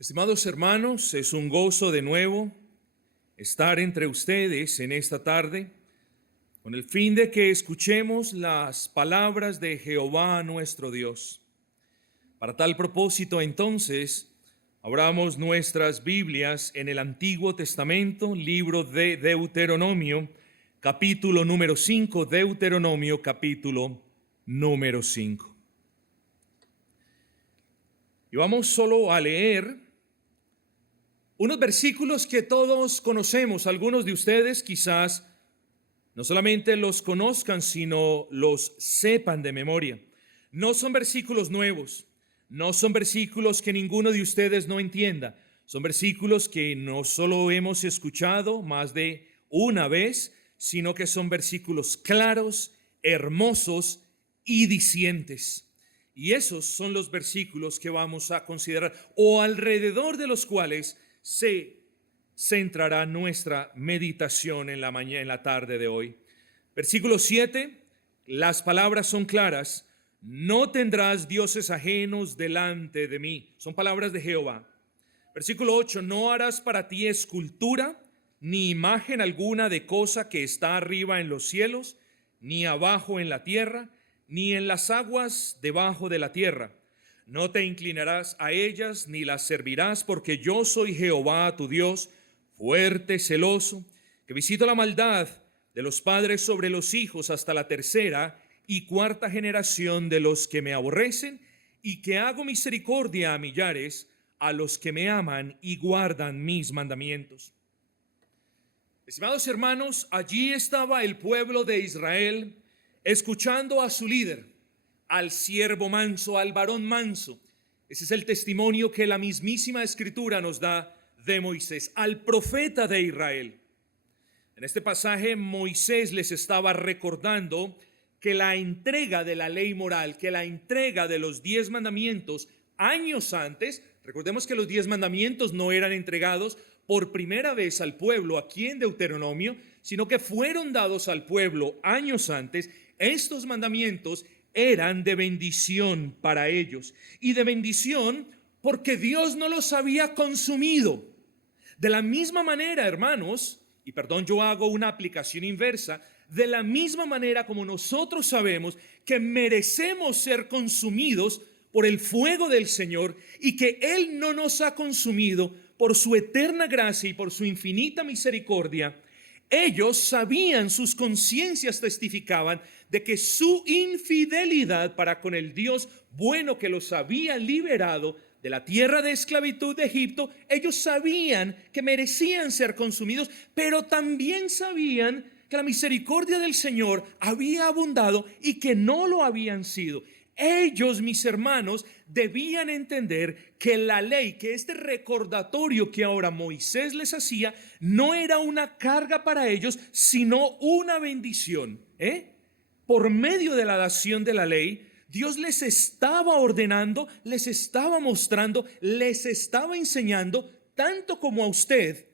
Estimados hermanos, es un gozo de nuevo estar entre ustedes en esta tarde con el fin de que escuchemos las palabras de Jehová nuestro Dios. Para tal propósito, entonces, abramos nuestras Biblias en el Antiguo Testamento, libro de Deuteronomio, capítulo número 5, Deuteronomio, capítulo número 5. Y vamos solo a leer unos versículos que todos conocemos. Algunos de ustedes quizás no solamente los conozcan, sino los sepan de memoria. No son versículos nuevos, no son versículos que ninguno de ustedes no entienda. Son versículos que no solo hemos escuchado más de una vez, sino que son versículos claros, hermosos y dicientes. Y esos son los versículos que vamos a considerar, o alrededor de los cuales se centrará nuestra meditación en la tarde de hoy. Versículo 7, las palabras son claras: no tendrás dioses ajenos delante de mí. Son palabras de Jehová. Versículo 8, no harás para ti escultura, ni imagen alguna de cosa que está arriba en los cielos, ni abajo en la tierra, ni en las aguas debajo de la tierra. No te inclinarás a ellas, ni las servirás, porque yo soy Jehová tu Dios, fuerte, celoso, que visito la maldad de los padres sobre los hijos hasta la tercera y cuarta generación de los que me aborrecen, y que hago misericordia a millares, a los que me aman y guardan mis mandamientos. Estimados hermanos, allí estaba el pueblo de Israel escuchando a su líder, al siervo manso, al varón manso. Ese es el testimonio que la mismísima Escritura nos da de Moisés, al profeta de Israel. En este pasaje Moisés les estaba recordando que la entrega de la ley moral, que la entrega de los 10 mandamientos años antes, recordemos que los 10 mandamientos no eran entregados por primera vez al pueblo aquí en Deuteronomio, sino que fueron dados al pueblo años antes. Estos mandamientos eran de bendición para ellos, y de bendición porque Dios no los había consumido. De la misma manera, hermanos, y perdón, yo hago una aplicación inversa, de la misma manera como nosotros sabemos que merecemos ser consumidos por el fuego del Señor y que Él no nos ha consumido por su eterna gracia y por su infinita misericordia, ellos sabían, sus conciencias testificaban de que su infidelidad para con el Dios bueno que los había liberado de la tierra de esclavitud de Egipto, ellos sabían que merecían ser consumidos, pero también sabían que la misericordia del Señor había abundado y que no lo habían sido. Ellos, mis hermanos, debían entender que la ley, que este recordatorio que ahora Moisés les hacía, no era una carga para ellos, sino una bendición. Por medio de la dación de la ley, Dios les estaba ordenando, les estaba mostrando, les estaba enseñando, tanto como a usted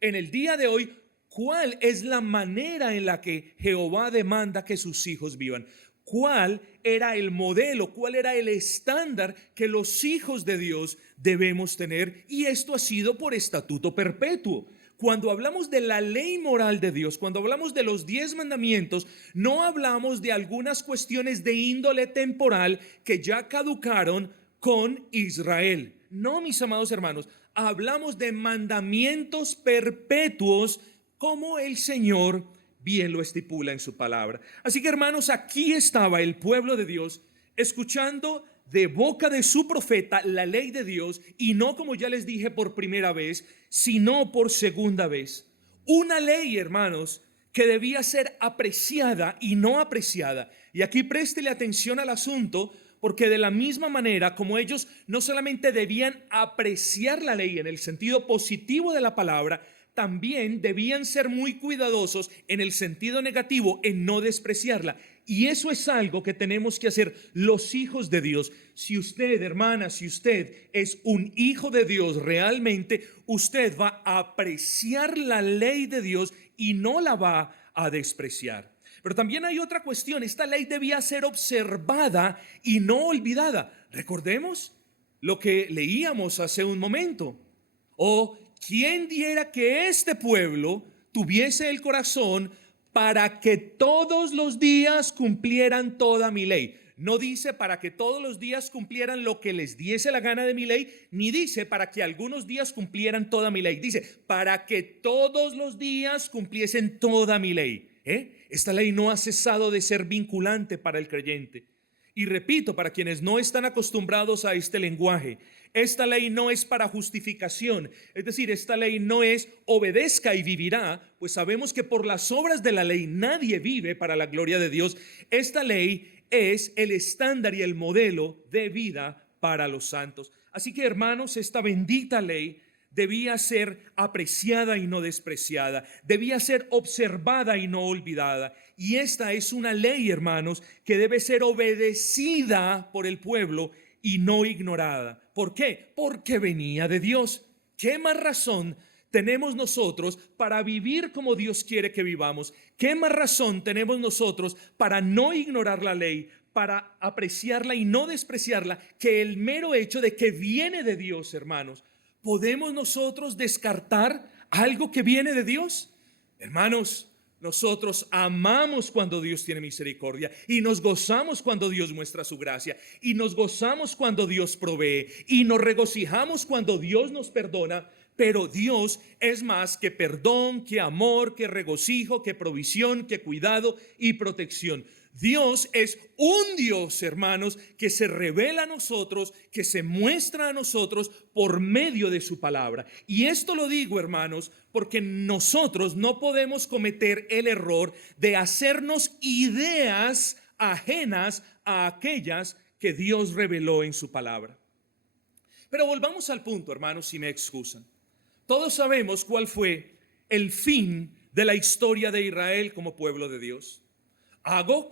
en el día de hoy, cuál es la manera en la que Jehová demanda que sus hijos vivan. ¿Cuál era el modelo? ¿Cuál era el estándar que los hijos de Dios debemos tener? Y esto ha sido por estatuto perpetuo. Cuando hablamos de la ley moral de Dios, cuando hablamos de los 10 mandamientos, no hablamos de algunas cuestiones de índole temporal que ya caducaron con Israel. No, mis amados hermanos, hablamos de mandamientos perpetuos como el Señor bien lo estipula en su palabra. Así que, hermanos, aquí estaba el pueblo de Dios escuchando de boca de su profeta la ley de Dios, y no, como ya les dije, por primera vez, sino por segunda vez. Una ley, hermanos, que debía ser apreciada y no apreciada. Y aquí préstele atención al asunto, porque de la misma manera como ellos no solamente debían apreciar la ley en el sentido positivo de la palabra, también debían ser muy cuidadosos en el sentido negativo, en no despreciarla. Y eso es algo que tenemos que hacer los hijos de Dios. Si usted, hermana, si usted es un hijo de Dios realmente, usted va a apreciar la ley de Dios y no la va a despreciar. Pero también hay otra cuestión: esta ley debía ser observada y no olvidada. Recordemos lo que leíamos hace un momento. O quién diera que este pueblo tuviese el corazón para que todos los días cumplieran toda mi ley. No dice para que todos los días cumplieran lo que les diese la gana de mi ley, ni dice para que algunos días cumplieran toda mi ley. Dice para que todos los días cumpliesen toda mi ley. Esta ley no ha cesado de ser vinculante para el creyente. Y repito, para quienes no están acostumbrados a este lenguaje, esta ley no es para justificación, es decir, esta ley no es obedezca y vivirá, pues sabemos que por las obras de la ley nadie vive para la gloria de Dios. Esta ley es el estándar y el modelo de vida para los santos. Así que, hermanos, esta bendita ley debía ser apreciada y no despreciada, debía ser observada y no olvidada. Y esta es una ley, hermanos, que debe ser obedecida por el pueblo y no ignorada. ¿Por qué? Porque venía de Dios. ¿Qué más razón tenemos nosotros para vivir como Dios quiere que vivamos? ¿Qué más razón tenemos nosotros para no ignorar la ley, para apreciarla y no despreciarla, que el mero hecho de que viene de Dios, hermanos? ¿Podemos nosotros descartar algo que viene de Dios? Hermanos, nosotros amamos cuando Dios tiene misericordia y nos gozamos cuando Dios muestra su gracia y nos gozamos cuando Dios provee y nos regocijamos cuando Dios nos perdona. Pero Dios es más que perdón, que amor, que regocijo, que provisión, que cuidado y protección. Dios es un Dios, hermanos, que se revela a nosotros, que se muestra a nosotros por medio de su palabra. Y esto lo digo, hermanos, porque nosotros no podemos cometer el error de hacernos ideas ajenas a aquellas que Dios reveló en su palabra. Pero volvamos al punto, hermanos, si me excusan. Todos sabemos cuál fue el fin de la historia de Israel como pueblo de Dios. Hago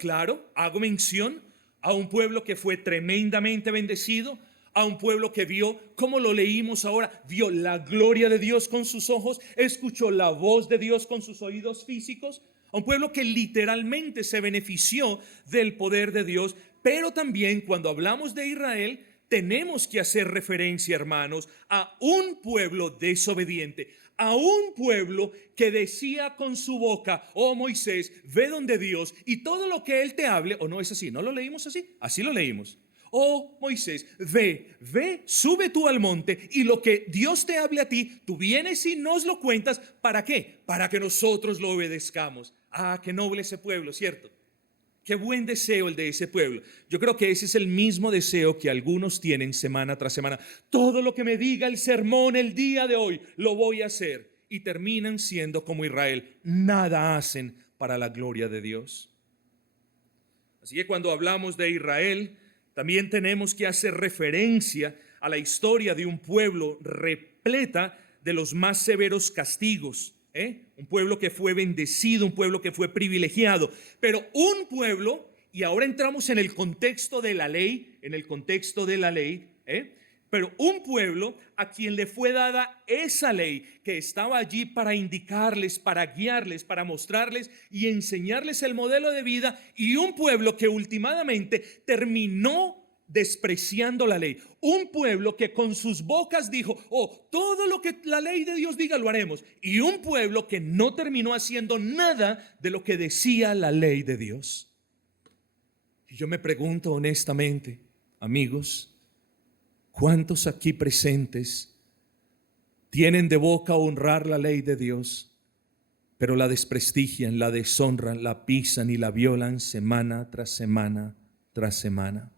mención a un pueblo que fue tremendamente bendecido, a un pueblo que vio, como lo leímos ahora, vio la gloria de Dios con sus ojos, escuchó la voz de Dios con sus oídos físicos, a un pueblo que literalmente se benefició del poder de Dios. Pero también cuando hablamos de Israel, tenemos que hacer referencia, hermanos, a un pueblo desobediente, a un pueblo que decía con su boca: oh Moisés, ve donde Dios y todo lo que Él te hable. ¿O no es así? ¿No lo leímos así? Así lo leímos. Oh Moisés, ve, sube tú al monte y lo que Dios te hable a ti, tú vienes y nos lo cuentas. ¿Para qué? Para que nosotros lo obedezcamos. Ah, qué noble ese pueblo, ¿cierto? Qué buen deseo el de ese pueblo. Yo creo que ese es el mismo deseo que algunos tienen semana tras semana. Todo lo que me diga el sermón el día de hoy, lo voy a hacer. Y terminan siendo como Israel. Nada hacen para la gloria de Dios. Así que cuando hablamos de Israel, también tenemos que hacer referencia a la historia de un pueblo repleta de los más severos castigos. Un pueblo que fue bendecido, un pueblo que fue privilegiado, pero un pueblo, y ahora entramos en el contexto de la ley, pero un pueblo a quien le fue dada esa ley que estaba allí para indicarles, para guiarles, para mostrarles y enseñarles el modelo de vida, y un pueblo que últimamente terminó despreciando la ley. Un pueblo que con sus bocas dijo: oh, todo lo que la ley de Dios diga lo haremos. Y un pueblo que no terminó haciendo nada de lo que decía la ley de Dios. Y yo me pregunto honestamente, amigos, ¿cuántos aquí presentes tienen de boca honrar la ley de Dios, pero la desprestigian, la deshonran, la pisan y la violan semana tras semana tras semana?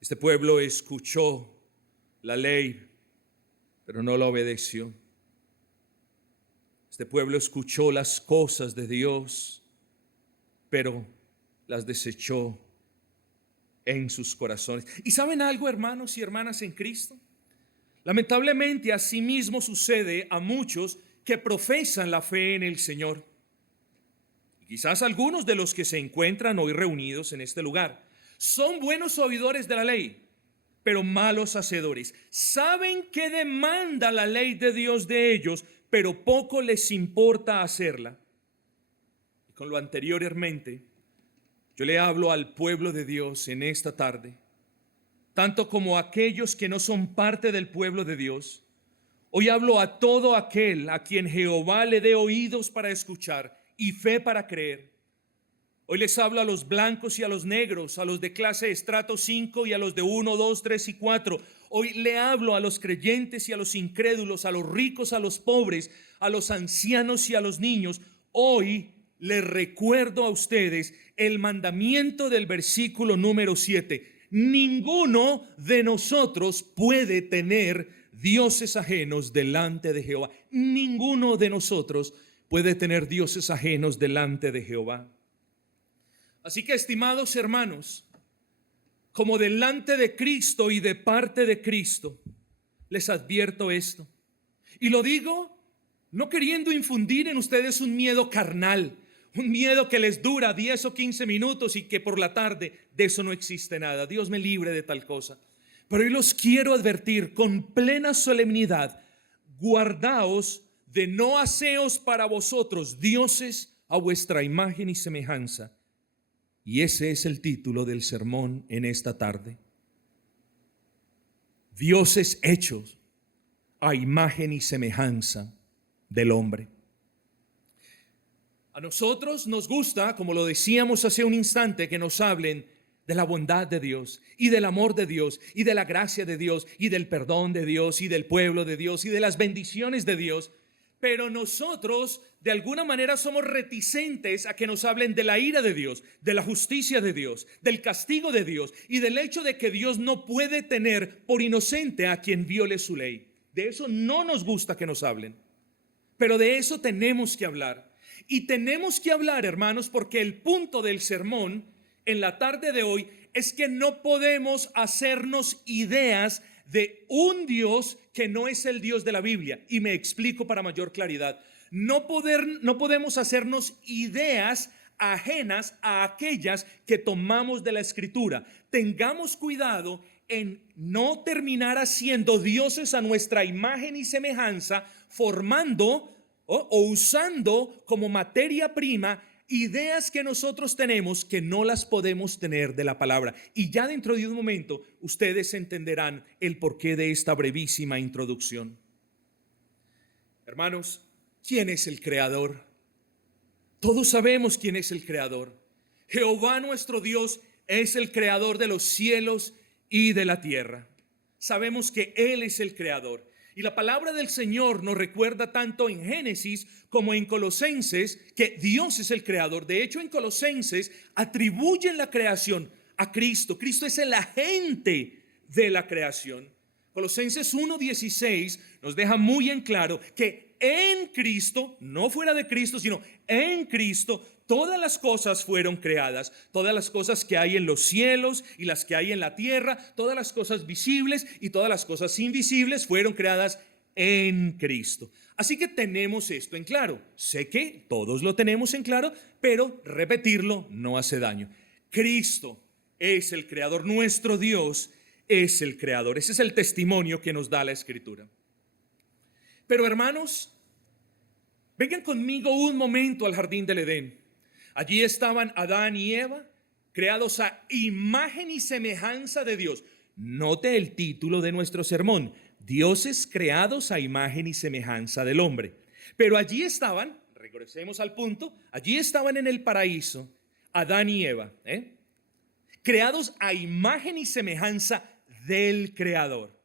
Este pueblo escuchó la ley, pero no la obedeció. Este pueblo escuchó las cosas de Dios, pero las desechó en sus corazones. ¿Y saben algo, hermanos y hermanas en Cristo? Lamentablemente, así mismo sucede a muchos que profesan la fe en el Señor. Y quizás algunos de los que se encuentran hoy reunidos en este lugar son buenos oidores de la ley, pero malos hacedores. Saben qué demanda la ley de Dios de ellos, pero poco les importa hacerla. Y con lo anteriormente, Yo le hablo al pueblo de Dios en esta tarde, tanto como a aquellos que no son parte del pueblo de Dios. Hoy hablo a todo aquel a quien Jehová le dé oídos para escuchar y fe para creer. Hoy les hablo a los blancos y a los negros, a los de clase estrato 5 y a los de 1, 2, 3 y 4. Hoy le hablo a los creyentes y a los incrédulos, a los ricos, a los pobres, a los ancianos y a los niños. Hoy les recuerdo a ustedes el mandamiento del versículo número 7. Ninguno de nosotros puede tener dioses ajenos delante de Jehová. Ninguno de nosotros puede tener dioses ajenos delante de Jehová. Así que, estimados hermanos, como delante de Cristo y de parte de Cristo, les advierto esto. Y lo digo no queriendo infundir en ustedes un miedo carnal, un miedo que les dura 10 o 15 minutos y que por la tarde de eso no existe nada. Dios me libre de tal cosa. Pero hoy los quiero advertir con plena solemnidad: guardaos de no haceos para vosotros dioses a vuestra imagen y semejanza. Y ese es el título del sermón en esta tarde. Dioses hechos a imagen y semejanza del hombre. A nosotros nos gusta, como lo decíamos hace un instante, que nos hablen de la bondad de Dios y del amor de Dios y de la gracia de Dios y del perdón de Dios y del pueblo de Dios y de las bendiciones de Dios. Pero nosotros de alguna manera somos reticentes a que nos hablen de la ira de Dios, de la justicia de Dios, del castigo de Dios y del hecho de que Dios no puede tener por inocente a quien viole su ley. De eso no nos gusta que nos hablen, pero de eso tenemos que hablar. Y tenemos que hablar, hermanos, porque el punto del sermón en la tarde de hoy es que no podemos hacernos ideas de un Dios que no es el Dios de la Biblia. Y me explico para mayor claridad. No podemos hacernos ideas ajenas a aquellas que tomamos de la Escritura. Tengamos cuidado en no terminar haciendo dioses a nuestra imagen y semejanza, formando o usando como materia prima ideas que nosotros tenemos que no las podemos tener de la palabra. Y ya dentro de un momento ustedes entenderán el porqué de esta brevísima introducción. Hermanos, ¿quién es el creador? Todos sabemos quién es el creador. Jehová nuestro Dios es el creador de los cielos y de la tierra. Sabemos que Él es el creador. Y la palabra del Señor nos recuerda tanto en Génesis como en Colosenses que Dios es el creador. De hecho, en Colosenses atribuyen la creación a Cristo. Cristo es el agente de la creación. Colosenses 1:16 nos deja muy en claro que en Cristo, no fuera de Cristo, sino en Cristo, todas las cosas fueron creadas, todas las cosas que hay en los cielos y las que hay en la tierra, todas las cosas visibles y todas las cosas invisibles fueron creadas en Cristo. Así que tenemos esto en claro. Sé que todos lo tenemos en claro, pero repetirlo no hace daño. Cristo es el creador, nuestro Dios es el creador. Ese es el testimonio que nos da la Escritura. Pero hermanos, vengan conmigo un momento al jardín del Edén. Allí estaban Adán y Eva, creados a imagen y semejanza de Dios. Note el título de nuestro sermón: dioses creados a imagen y semejanza del hombre. Pero allí estaban, regresemos al punto, allí estaban en el paraíso Adán y Eva, creados a imagen y semejanza del Creador.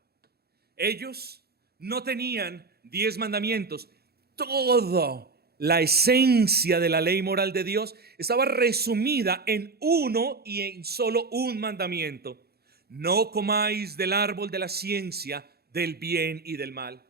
Ellos no tenían 10 mandamientos. Toda la esencia de la ley moral de Dios estaba resumida en uno y en solo un mandamiento: no comáis del árbol de la ciencia del bien y del mal.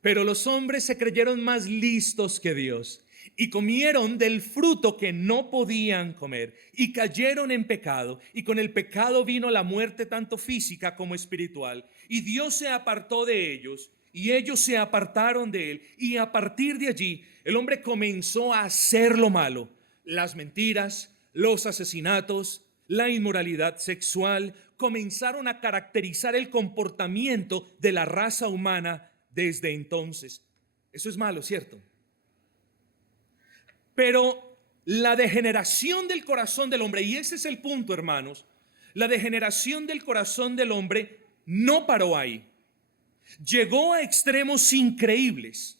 Pero los hombres se creyeron más listos que Dios y comieron del fruto que no podían comer y cayeron en pecado, y con el pecado vino la muerte tanto física como espiritual. Y Dios se apartó de ellos y ellos se apartaron de él, y a partir de allí el hombre comenzó a hacer lo malo: las mentiras, los asesinatos, la inmoralidad sexual comenzaron a caracterizar el comportamiento de la raza humana desde entonces. Eso es malo, ¿cierto? Pero la degeneración del corazón del hombre, y ese es el punto, hermanos, la degeneración del corazón del hombre no paró ahí. Llegó a extremos increíbles.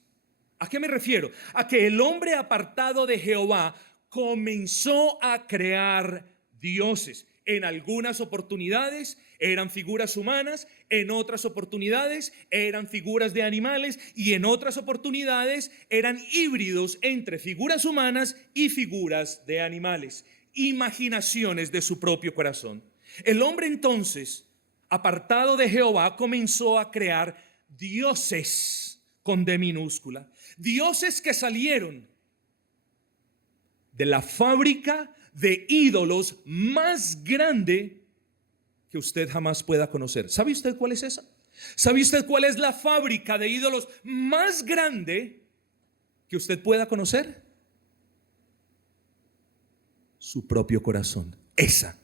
¿A qué me refiero? A que el hombre apartado de Jehová comenzó a crear dioses. En algunas oportunidades eran figuras humanas, en otras oportunidades eran figuras de animales y en otras oportunidades eran híbridos entre figuras humanas y figuras de animales, imaginaciones de su propio corazón. El hombre entonces, apartado de Jehová, comenzó a crear dioses con D minúscula, dioses que salieron de la fábrica de ídolos más grande que usted jamás pueda conocer. ¿Sabe usted cuál es esa? ¿Sabe usted cuál es la fábrica de ídolos más grande que usted pueda conocer? Su propio corazón. Esa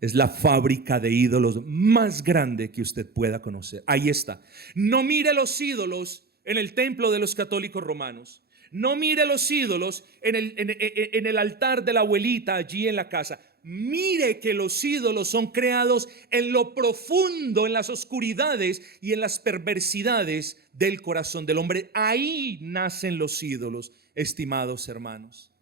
es la fábrica de ídolos más grande que usted pueda conocer. Ahí está. No mire los ídolos en el templo de los católicos romanos. No mire los ídolos en el altar de la abuelita allí en la casa. Mire que los ídolos son creados en lo profundo, en las oscuridades y en las perversidades del corazón del hombre. Ahí nacen los ídolos, estimados hermanos.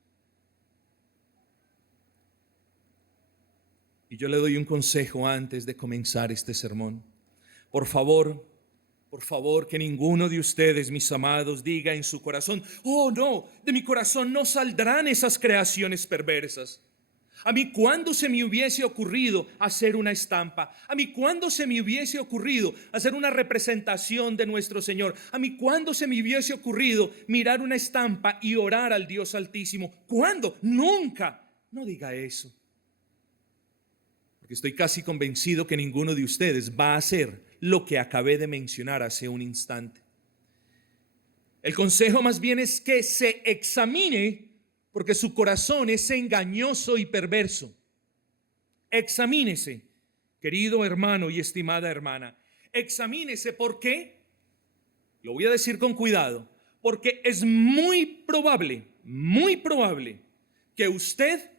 Y yo le doy un consejo antes de comenzar este sermón. Por favor, que ninguno de ustedes, mis amados, diga en su corazón: oh no, de mi corazón no saldrán esas creaciones perversas. A mí, ¿cuándo se me hubiese ocurrido hacer una estampa? A mí, ¿cuándo se me hubiese ocurrido hacer una representación de nuestro Señor? A mí, ¿cuándo se me hubiese ocurrido mirar una estampa y orar al Dios Altísimo? ¿Cuándo? Nunca. No diga eso, porque estoy casi convencido que ninguno de ustedes va a hacer lo que acabé de mencionar hace un instante. El consejo más bien es que se examine, porque su corazón es engañoso y perverso. Examínese, querido hermano y estimada hermana. Examínese. ¿Por qué? Lo voy a decir con cuidado. Porque es muy probable que usted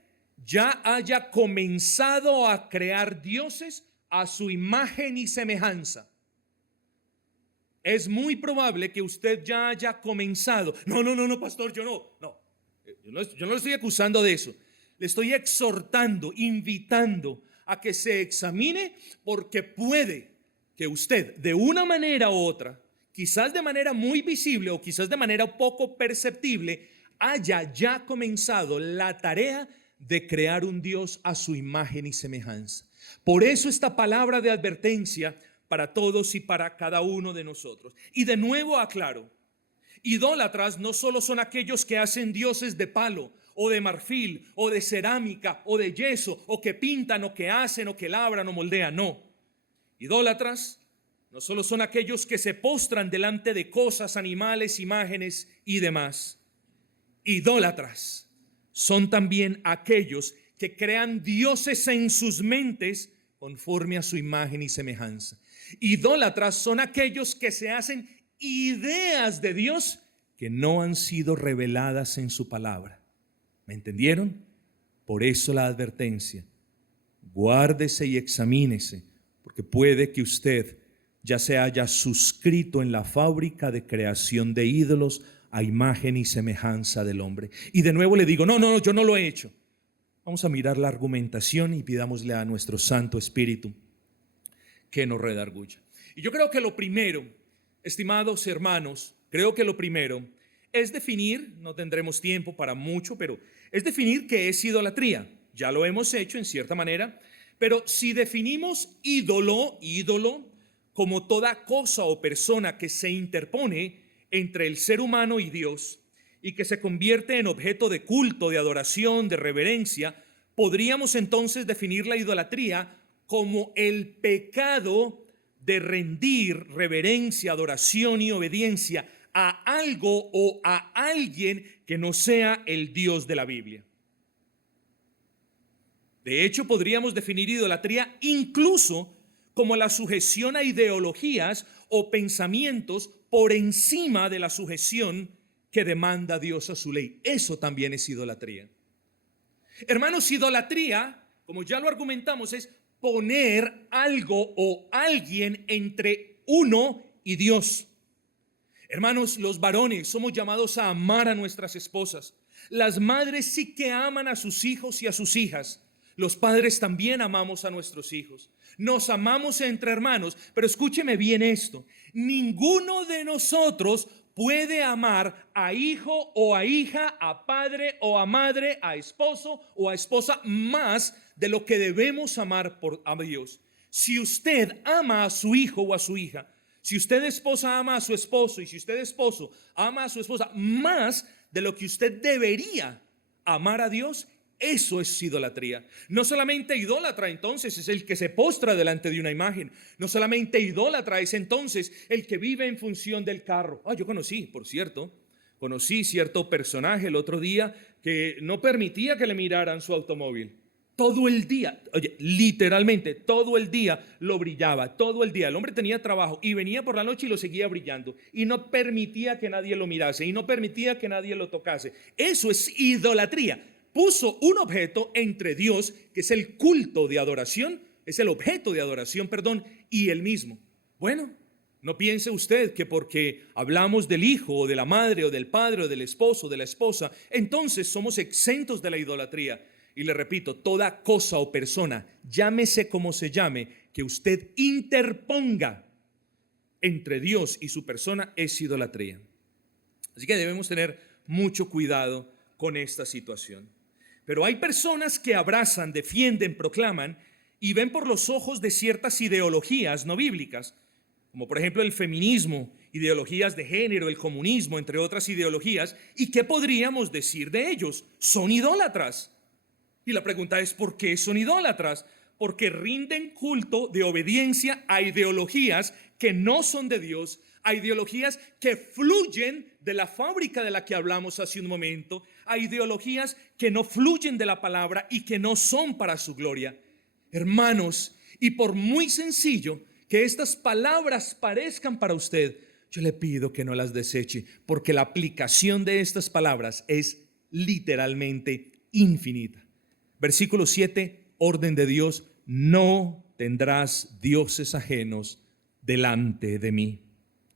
ya haya comenzado a crear dioses a su imagen y semejanza. Es muy probable que usted ya haya comenzado. No, pastor, yo no le estoy acusando de eso. Le estoy exhortando, invitando a que se examine, porque puede que usted, de una manera u otra, quizás de manera muy visible o quizás de manera poco perceptible, haya ya comenzado la tarea de crear un Dios a su imagen y semejanza. Por eso esta palabra de advertencia para todos y para cada uno de nosotros. Y de nuevo aclaro: idólatras no solo son aquellos que hacen dioses de palo o de marfil o de cerámica o de yeso, o que pintan o que hacen o que labran o moldean. No, idólatras no solo son aquellos que se postran delante de cosas, animales, imágenes y demás. Idólatras son también aquellos que crean dioses en sus mentes conforme a su imagen y semejanza. Idólatras son aquellos que se hacen ideas de Dios que no han sido reveladas en su palabra. ¿Me entendieron? Por eso la advertencia: guárdese y examínese, porque puede que usted ya se haya suscrito en la fábrica de creación de ídolos a imagen y semejanza del hombre. Y de nuevo le digo: no, yo no lo he hecho. Vamos a mirar la argumentación y pidámosle a nuestro Santo Espíritu que nos redarguya. Y yo creo que lo primero, estimados hermanos, es definir, no tendremos tiempo para mucho, pero es definir qué es idolatría. Ya lo hemos hecho en cierta manera, pero si definimos ídolo como toda cosa o persona que se interpone entre el ser humano y Dios y que se convierte en objeto de culto, de adoración, de reverencia, podríamos entonces definir la idolatría como el pecado de rendir reverencia, adoración y obediencia a algo o a alguien que no sea el Dios de la Biblia. De hecho, podríamos definir idolatría incluso como la sujeción a ideologías o pensamientos por encima de la sujeción que demanda Dios a su ley. Eso también es idolatría. Hermanos, idolatría, como ya lo argumentamos, es poner algo o alguien entre uno y Dios. Hermanos, los varones somos llamados a amar a nuestras esposas. Las madres sí que aman a sus hijos y a sus hijas. Los padres también amamos a nuestros hijos. Nos amamos entre hermanos, pero escúcheme bien esto. Ninguno de nosotros puede amar a hijo o a hija, a padre o a madre, a esposo o a esposa más de lo que debemos amar a Dios. Si usted ama a su hijo o a su hija, si usted esposa ama a su esposo y si usted esposo ama a su esposa más de lo que usted debería amar a Dios, eso es idolatría. No solamente idólatra entonces es el que se postra delante de una imagen. No solamente idólatra es entonces el que vive en función del carro. Yo conocí cierto personaje el otro día que no permitía que le miraran su automóvil. Todo el día, literalmente todo el día lo brillaba, todo el día. El hombre tenía trabajo y venía por la noche y lo seguía brillando y no permitía que nadie lo mirase y no permitía que nadie lo tocase. Eso es idolatría. Puso un objeto entre Dios, que es el culto de adoración, es el objeto de adoración, y él mismo. Bueno, no piense usted que porque hablamos del hijo o de la madre o del padre o del esposo o de la esposa, entonces somos exentos de la idolatría. Y le repito, toda cosa o persona, llámese como se llame, que usted interponga entre Dios y su persona es idolatría. Así que debemos tener mucho cuidado con esta situación. Pero hay personas que abrazan, defienden, proclaman y ven por los ojos de ciertas ideologías no bíblicas, como por ejemplo el feminismo, ideologías de género, el comunismo, entre otras ideologías. ¿Y qué podríamos decir de ellos? Son idólatras. Y la pregunta es, ¿por qué son idólatras? Porque rinden culto de obediencia a ideologías que no son de Dios, a ideologías que fluyen de la fábrica de la que hablamos hace un momento, a ideologías que no fluyen de la palabra y que no son para su gloria. Hermanos, y por muy sencillo que estas palabras parezcan para usted, yo le pido que no las deseche, porque la aplicación de estas palabras es literalmente infinita. Versículo 7, orden de Dios: no tendrás dioses ajenos delante de mí.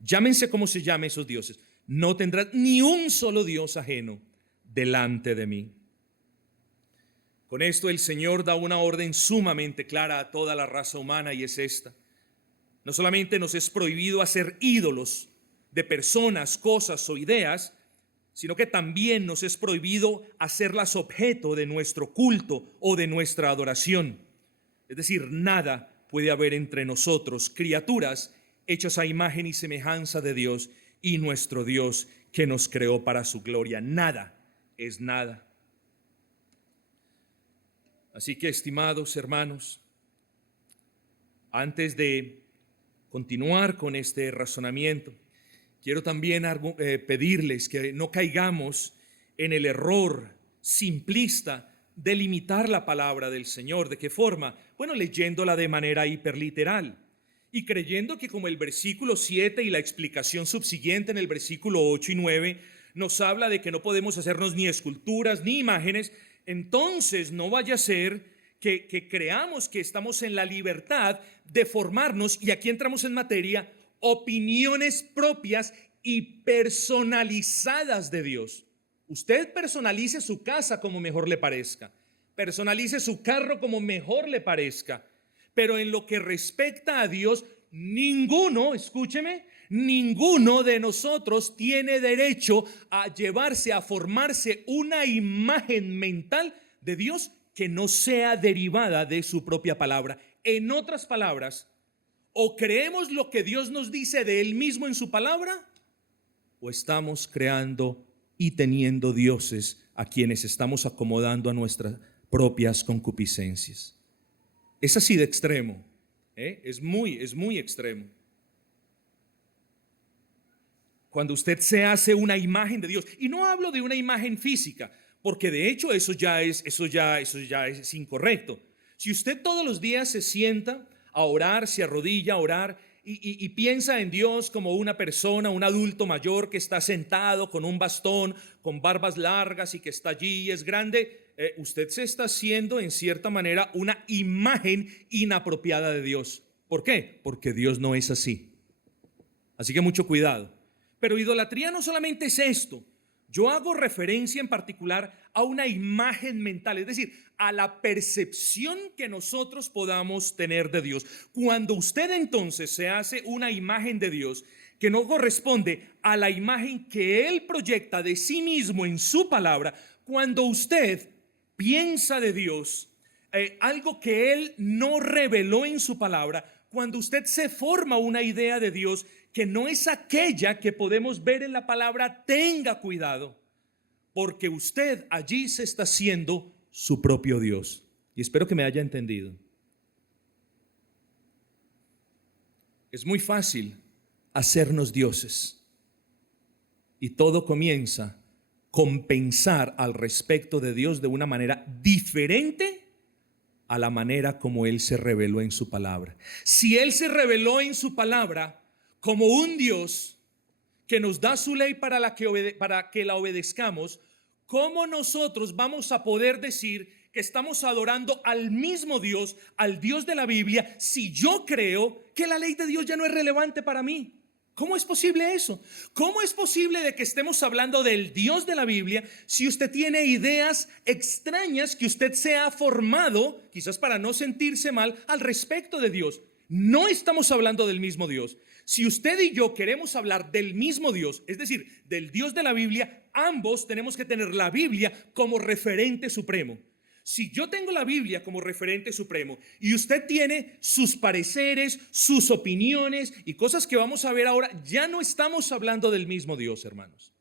Llámense como se llamen esos dioses. No tendrás ni un solo Dios ajeno delante de mí. Con esto el Señor da una orden sumamente clara a toda la raza humana, y es esta: no solamente nos es prohibido hacer ídolos de personas, cosas o ideas, sino que también nos es prohibido hacerlas objeto de nuestro culto o de nuestra adoración. Es decir, nada puede haber entre nosotros, criaturas hechas a imagen y semejanza de Dios y nuestro Dios que nos creó para su gloria. Nada es nada. Así que, estimados hermanos, antes de continuar con este razonamiento, quiero también pedirles que no caigamos en el error simplista de limitar la palabra del Señor. ¿De qué forma? Bueno, leyéndola de manera hiperliteral y creyendo que como el versículo 7 y la explicación subsiguiente en el versículo 8 y 9 nos habla de que no podemos hacernos ni esculturas ni imágenes, entonces no vaya a ser que creamos que estamos en la libertad de formarnos, y aquí entramos en materia, opiniones propias y personalizadas de Dios. Usted personalice su casa como mejor le parezca, personalice su carro como mejor le parezca, pero en lo que respecta a Dios, ninguno, escúcheme, ninguno de nosotros tiene derecho a llevarse, a formarse una imagen mental de Dios que no sea derivada de su propia palabra. En otras palabras, o creemos lo que Dios nos dice de Él mismo en su palabra, o estamos creando y teniendo dioses a quienes estamos acomodando a nuestras propias concupiscencias. Es así de extremo, es muy extremo. Cuando usted se hace una imagen de Dios, y no hablo de una imagen física, porque de hecho eso ya es incorrecto. Si usted todos los días se sienta a orar, se arrodilla a orar y piensa en Dios como una persona, un adulto mayor que está sentado con un bastón, con barbas largas y que está allí y es grande, usted se está haciendo en cierta manera una imagen inapropiada de Dios. ¿Por qué? Porque Dios no es así. Así que mucho cuidado. Pero idolatría no solamente es esto. Yo hago referencia en particular a una imagen mental, es decir, a la percepción que nosotros podamos tener de Dios. Cuando usted entonces se hace una imagen de Dios que no corresponde a la imagen que Él proyecta de sí mismo en su palabra, cuando usted piensa de Dios, algo que Él no reveló en su palabra, cuando usted se forma una idea de Dios que no es aquella que podemos ver en la palabra, tenga cuidado, porque usted allí se está haciendo su propio Dios. Y espero que me haya entendido. Es muy fácil hacernos dioses, y todo comienza con pensar al respecto de Dios de una manera diferente a la manera como Él se reveló en su palabra. Si Él se reveló en su palabra como un Dios que nos da su ley para que la obedezcamos, ¿cómo nosotros vamos a poder decir que estamos adorando al mismo Dios, al Dios de la Biblia, si yo creo que la ley de Dios ya no es relevante para mí? ¿Cómo es posible eso? ¿Cómo es posible de que estemos hablando del Dios de la Biblia si usted tiene ideas extrañas que usted se ha formado, quizás para no sentirse mal, al respecto de Dios? No estamos hablando del mismo Dios. Si usted y yo queremos hablar del mismo Dios, es decir, del Dios de la Biblia, ambos tenemos que tener la Biblia como referente supremo. Si yo tengo la Biblia como referente supremo y usted tiene sus pareceres, sus opiniones y cosas que vamos a ver ahora, ya no estamos hablando del mismo Dios, hermanos.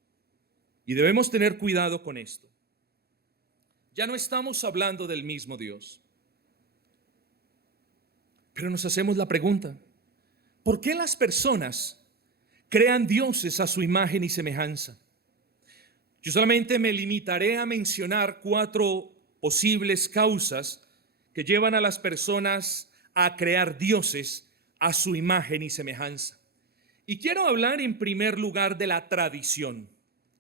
Y debemos tener cuidado con esto. Ya no estamos hablando del mismo Dios. Pero nos hacemos la pregunta, ¿por qué las personas crean dioses a su imagen y semejanza? Yo solamente me limitaré a mencionar 4 posibles causas que llevan a las personas a crear dioses a su imagen y semejanza. Y quiero hablar en primer lugar de la tradición.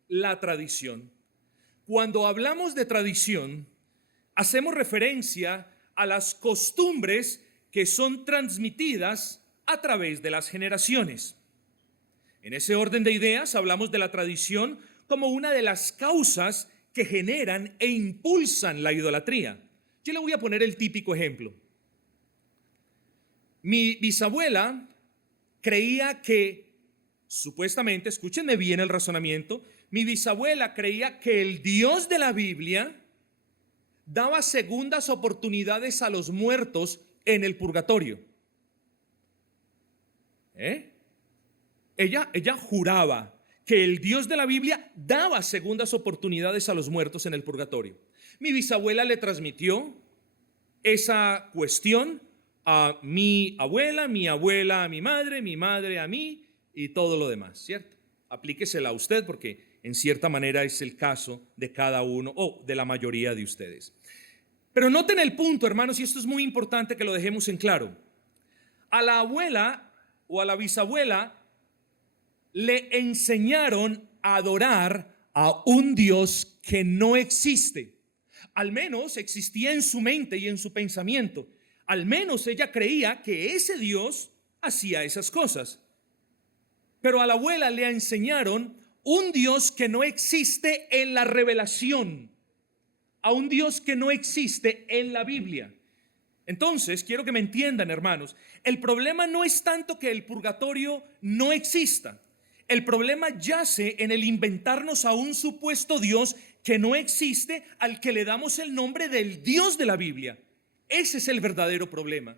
La tradición. Cuando hablamos de tradición, hacemos referencia a las costumbres que son transmitidas a través de las generaciones. En ese orden de ideas, hablamos de la tradición como una de las causas que generan e impulsan la idolatría. Yo le voy a poner el típico ejemplo. Mi bisabuela creía que, supuestamente, escúchenme bien el razonamiento, mi bisabuela creía que el Dios de la Biblia daba segundas oportunidades a los muertos en el purgatorio. Ella juraba que el Dios de la Biblia daba segundas oportunidades a los muertos en el purgatorio. Mi bisabuela le transmitió esa cuestión a mi abuela a mi madre a mí y todo lo demás, ¿cierto? Aplíquesela a usted porque en cierta manera es el caso de cada uno o de la mayoría de ustedes. Pero noten el punto, hermanos, y esto es muy importante que lo dejemos en claro. A la abuela o a la bisabuela le enseñaron a adorar a un Dios que no existe. Al menos existía en su mente y en su pensamiento. Al menos ella creía que ese Dios hacía esas cosas. Pero a la abuela le enseñaron un Dios que no existe en la revelación, a un Dios que no existe en la Biblia. Entonces, quiero que me entiendan, hermanos, el problema no es tanto que el purgatorio no exista. El problema yace en el inventarnos a un supuesto Dios que no existe, al que le damos el nombre del Dios de la Biblia. Ese es el verdadero problema.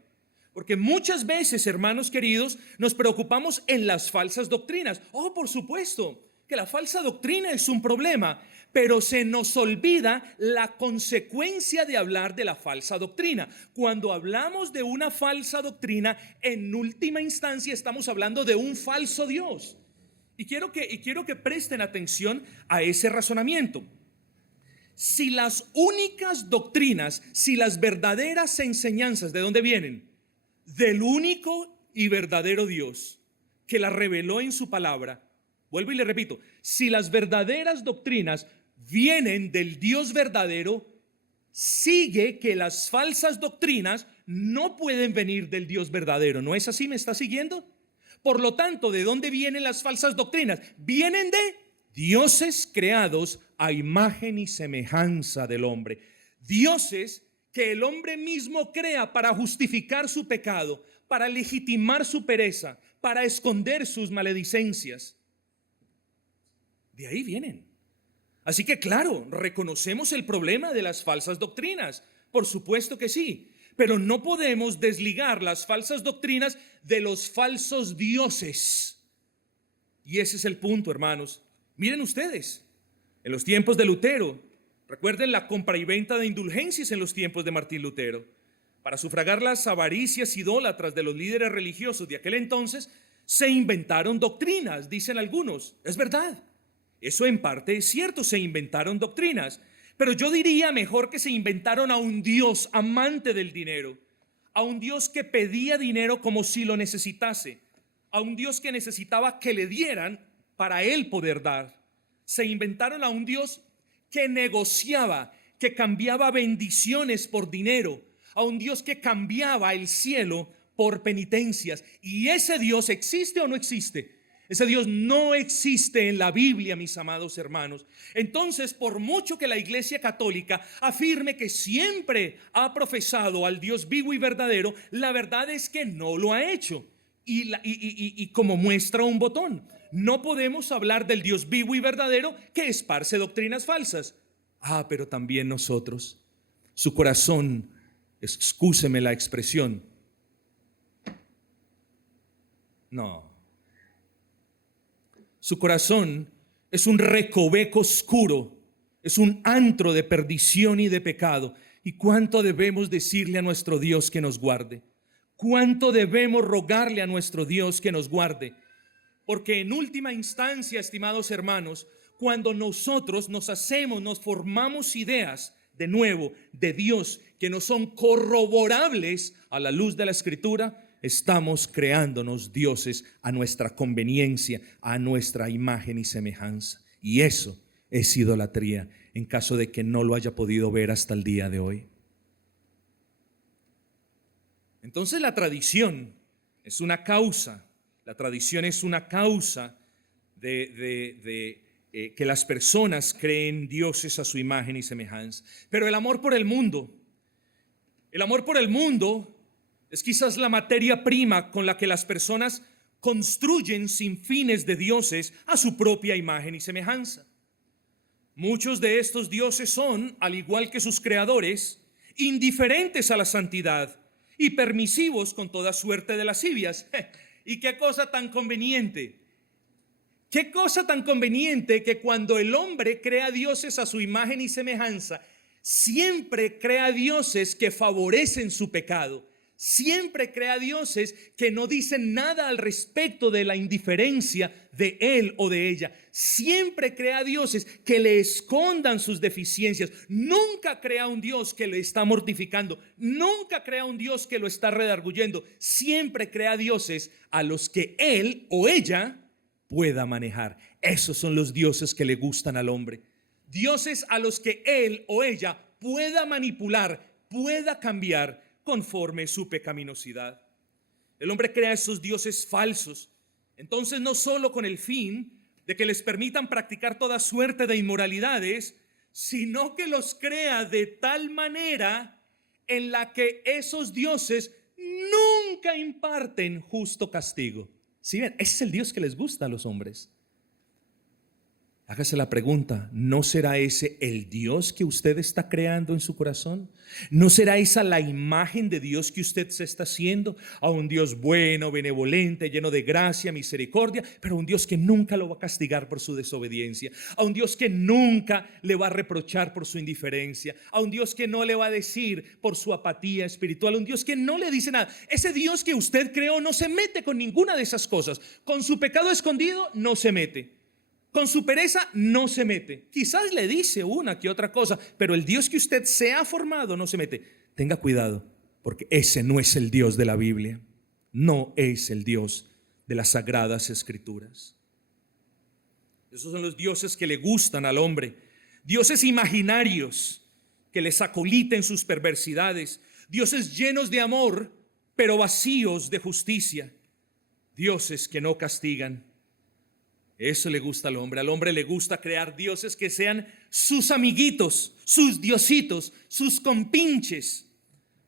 Porque muchas veces, hermanos queridos, nos preocupamos en las falsas doctrinas. Oh, por supuesto que la falsa doctrina es un problema, pero se nos olvida la consecuencia de hablar de la falsa doctrina. Cuando hablamos de una falsa doctrina, en última instancia estamos hablando de un falso Dios. Y quiero que presten atención a ese razonamiento. Si las únicas doctrinas, si las verdaderas enseñanzas, ¿de dónde vienen? Del único y verdadero Dios que las reveló en su palabra. Vuelvo y le repito, si las verdaderas doctrinas vienen del Dios verdadero, sigue que las falsas doctrinas no pueden venir del Dios verdadero. ¿No es así? ¿Me está siguiendo? Por lo tanto, ¿de dónde vienen las falsas doctrinas? Vienen de dioses creados a imagen y semejanza del hombre. Dioses que el hombre mismo crea para justificar su pecado, para legitimar su pereza, para esconder sus maledicencias. De ahí vienen. Así que claro, reconocemos el problema de las falsas doctrinas, por supuesto que sí, pero no podemos desligar las falsas doctrinas de los falsos dioses. Y ese es el punto, hermanos. Miren ustedes, en los tiempos de Lutero, recuerden la compra y venta de indulgencias en los tiempos de Martín Lutero, para sufragar las avaricias idólatras de los líderes religiosos de aquel entonces, se inventaron doctrinas, dicen algunos. Es verdad. Eso en parte es cierto, se inventaron doctrinas, pero yo diría mejor que se inventaron a un Dios amante del dinero, a un Dios que pedía dinero como si lo necesitase, a un Dios que necesitaba que le dieran para él poder dar. Se inventaron a un Dios que negociaba, que cambiaba bendiciones por dinero, a un Dios que cambiaba el cielo por penitencias. ¿Y ese Dios existe o no existe? Ese Dios no existe en la Biblia, mis amados hermanos. Entonces, por mucho que la Iglesia Católica afirme que siempre ha profesado al Dios vivo y verdadero, la verdad es que no lo ha hecho. Y como muestra un botón, no podemos hablar del Dios vivo y verdadero que esparce doctrinas falsas. Pero también nosotros, su corazón, excúseme la expresión, no. Su corazón es un recoveco oscuro, es un antro de perdición y de pecado. ¿Y cuánto debemos decirle a nuestro Dios que nos guarde? ¿Cuánto debemos rogarle a nuestro Dios que nos guarde? Porque en última instancia, estimados hermanos, cuando nosotros nos formamos ideas de nuevo de Dios que no son corroborables a la luz de la Escritura, estamos creándonos dioses a nuestra conveniencia, a nuestra imagen y semejanza. Y eso es idolatría, en caso de que no lo haya podido ver hasta el día de hoy. Entonces la tradición es una causa. La tradición es una causa de que las personas creen dioses a su imagen y semejanza. Pero el amor por el mundo es quizás la materia prima con la que las personas construyen sin fines de dioses a su propia imagen y semejanza. Muchos de estos dioses son, al igual que sus creadores, indiferentes a la santidad y permisivos con toda suerte de lascivias. Y qué cosa tan conveniente. Qué cosa tan conveniente que cuando el hombre crea dioses a su imagen y semejanza, siempre crea dioses que favorecen su pecado. Siempre crea dioses que no dicen nada al respecto de la indiferencia de él o de ella. Siempre crea dioses que le escondan sus deficiencias. Nunca crea un Dios que le está mortificando. Nunca crea un Dios que lo está redarguyendo. Siempre crea dioses a los que él o ella pueda manejar. Esos son los dioses que le gustan al hombre. Dioses a los que él o ella pueda manipular, pueda cambiar conforme su pecaminosidad. El hombre crea esos dioses falsos, entonces no solo con el fin de que les permitan practicar toda suerte de inmoralidades, sino que los crea de tal manera en la que esos dioses nunca imparten justo castigo. ¿Sí ven? Ese es el Dios que les gusta a los hombres. Hágase la pregunta, ¿no será ese el Dios que usted está creando en su corazón? ¿No será esa la imagen de Dios que usted se está haciendo? A un Dios bueno, benevolente, lleno de gracia, misericordia, pero un Dios que nunca lo va a castigar por su desobediencia, a un Dios que nunca le va a reprochar por su indiferencia, a un Dios que no le va a decir por su apatía espiritual, un Dios que no le dice nada. Ese Dios que usted creó no se mete con ninguna de esas cosas. Con su pecado escondido no se mete. Con su pereza no se mete. Quizás le dice una que otra cosa, pero el Dios que usted se ha formado no se mete. Tenga cuidado, porque ese no es el Dios de la Biblia. No es el Dios de las Sagradas Escrituras. Esos son los dioses que le gustan al hombre. Dioses imaginarios que les acoliten sus perversidades, dioses llenos de amor, pero vacíos de justicia, dioses que no castigan. Eso le gusta al hombre le gusta crear dioses que sean sus amiguitos, sus diositos, sus compinches,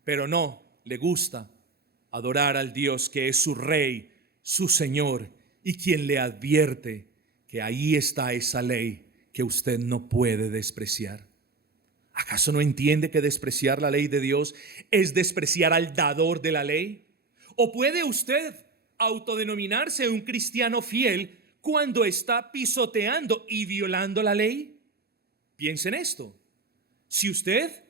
pero no, le gusta adorar al Dios que es su rey, su Señor, y quien le advierte que ahí está esa ley que usted no puede despreciar. ¿Acaso no entiende que despreciar la ley de Dios es despreciar al dador de la ley? ¿O puede usted autodenominarse un cristiano fiel cuando está pisoteando y violando la ley? Piense en esto. Si usted,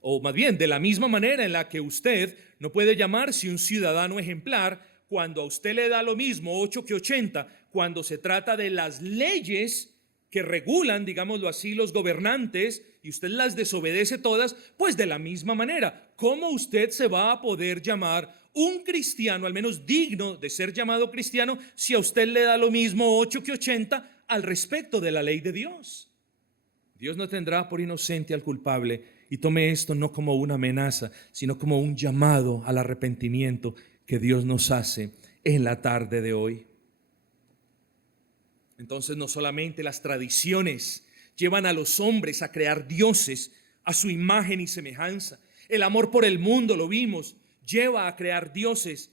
o más bien de la misma manera en la que usted no puede llamarse un ciudadano ejemplar cuando a usted le da lo mismo 8 que 80, cuando se trata de las leyes que regulan, digámoslo así, los gobernantes, y usted las desobedece todas, pues de la misma manera, ¿cómo usted se va a poder llamar un cristiano, al menos digno de ser llamado cristiano, si a usted le da lo mismo 8 que 80 al respecto de la ley de Dios? Dios no tendrá por inocente al culpable, y tome esto no como una amenaza, sino como un llamado al arrepentimiento que Dios nos hace en la tarde de hoy. Entonces no solamente las tradiciones llevan a los hombres a crear dioses a su imagen y semejanza. El amor por el mundo, lo vimos, lleva a crear dioses,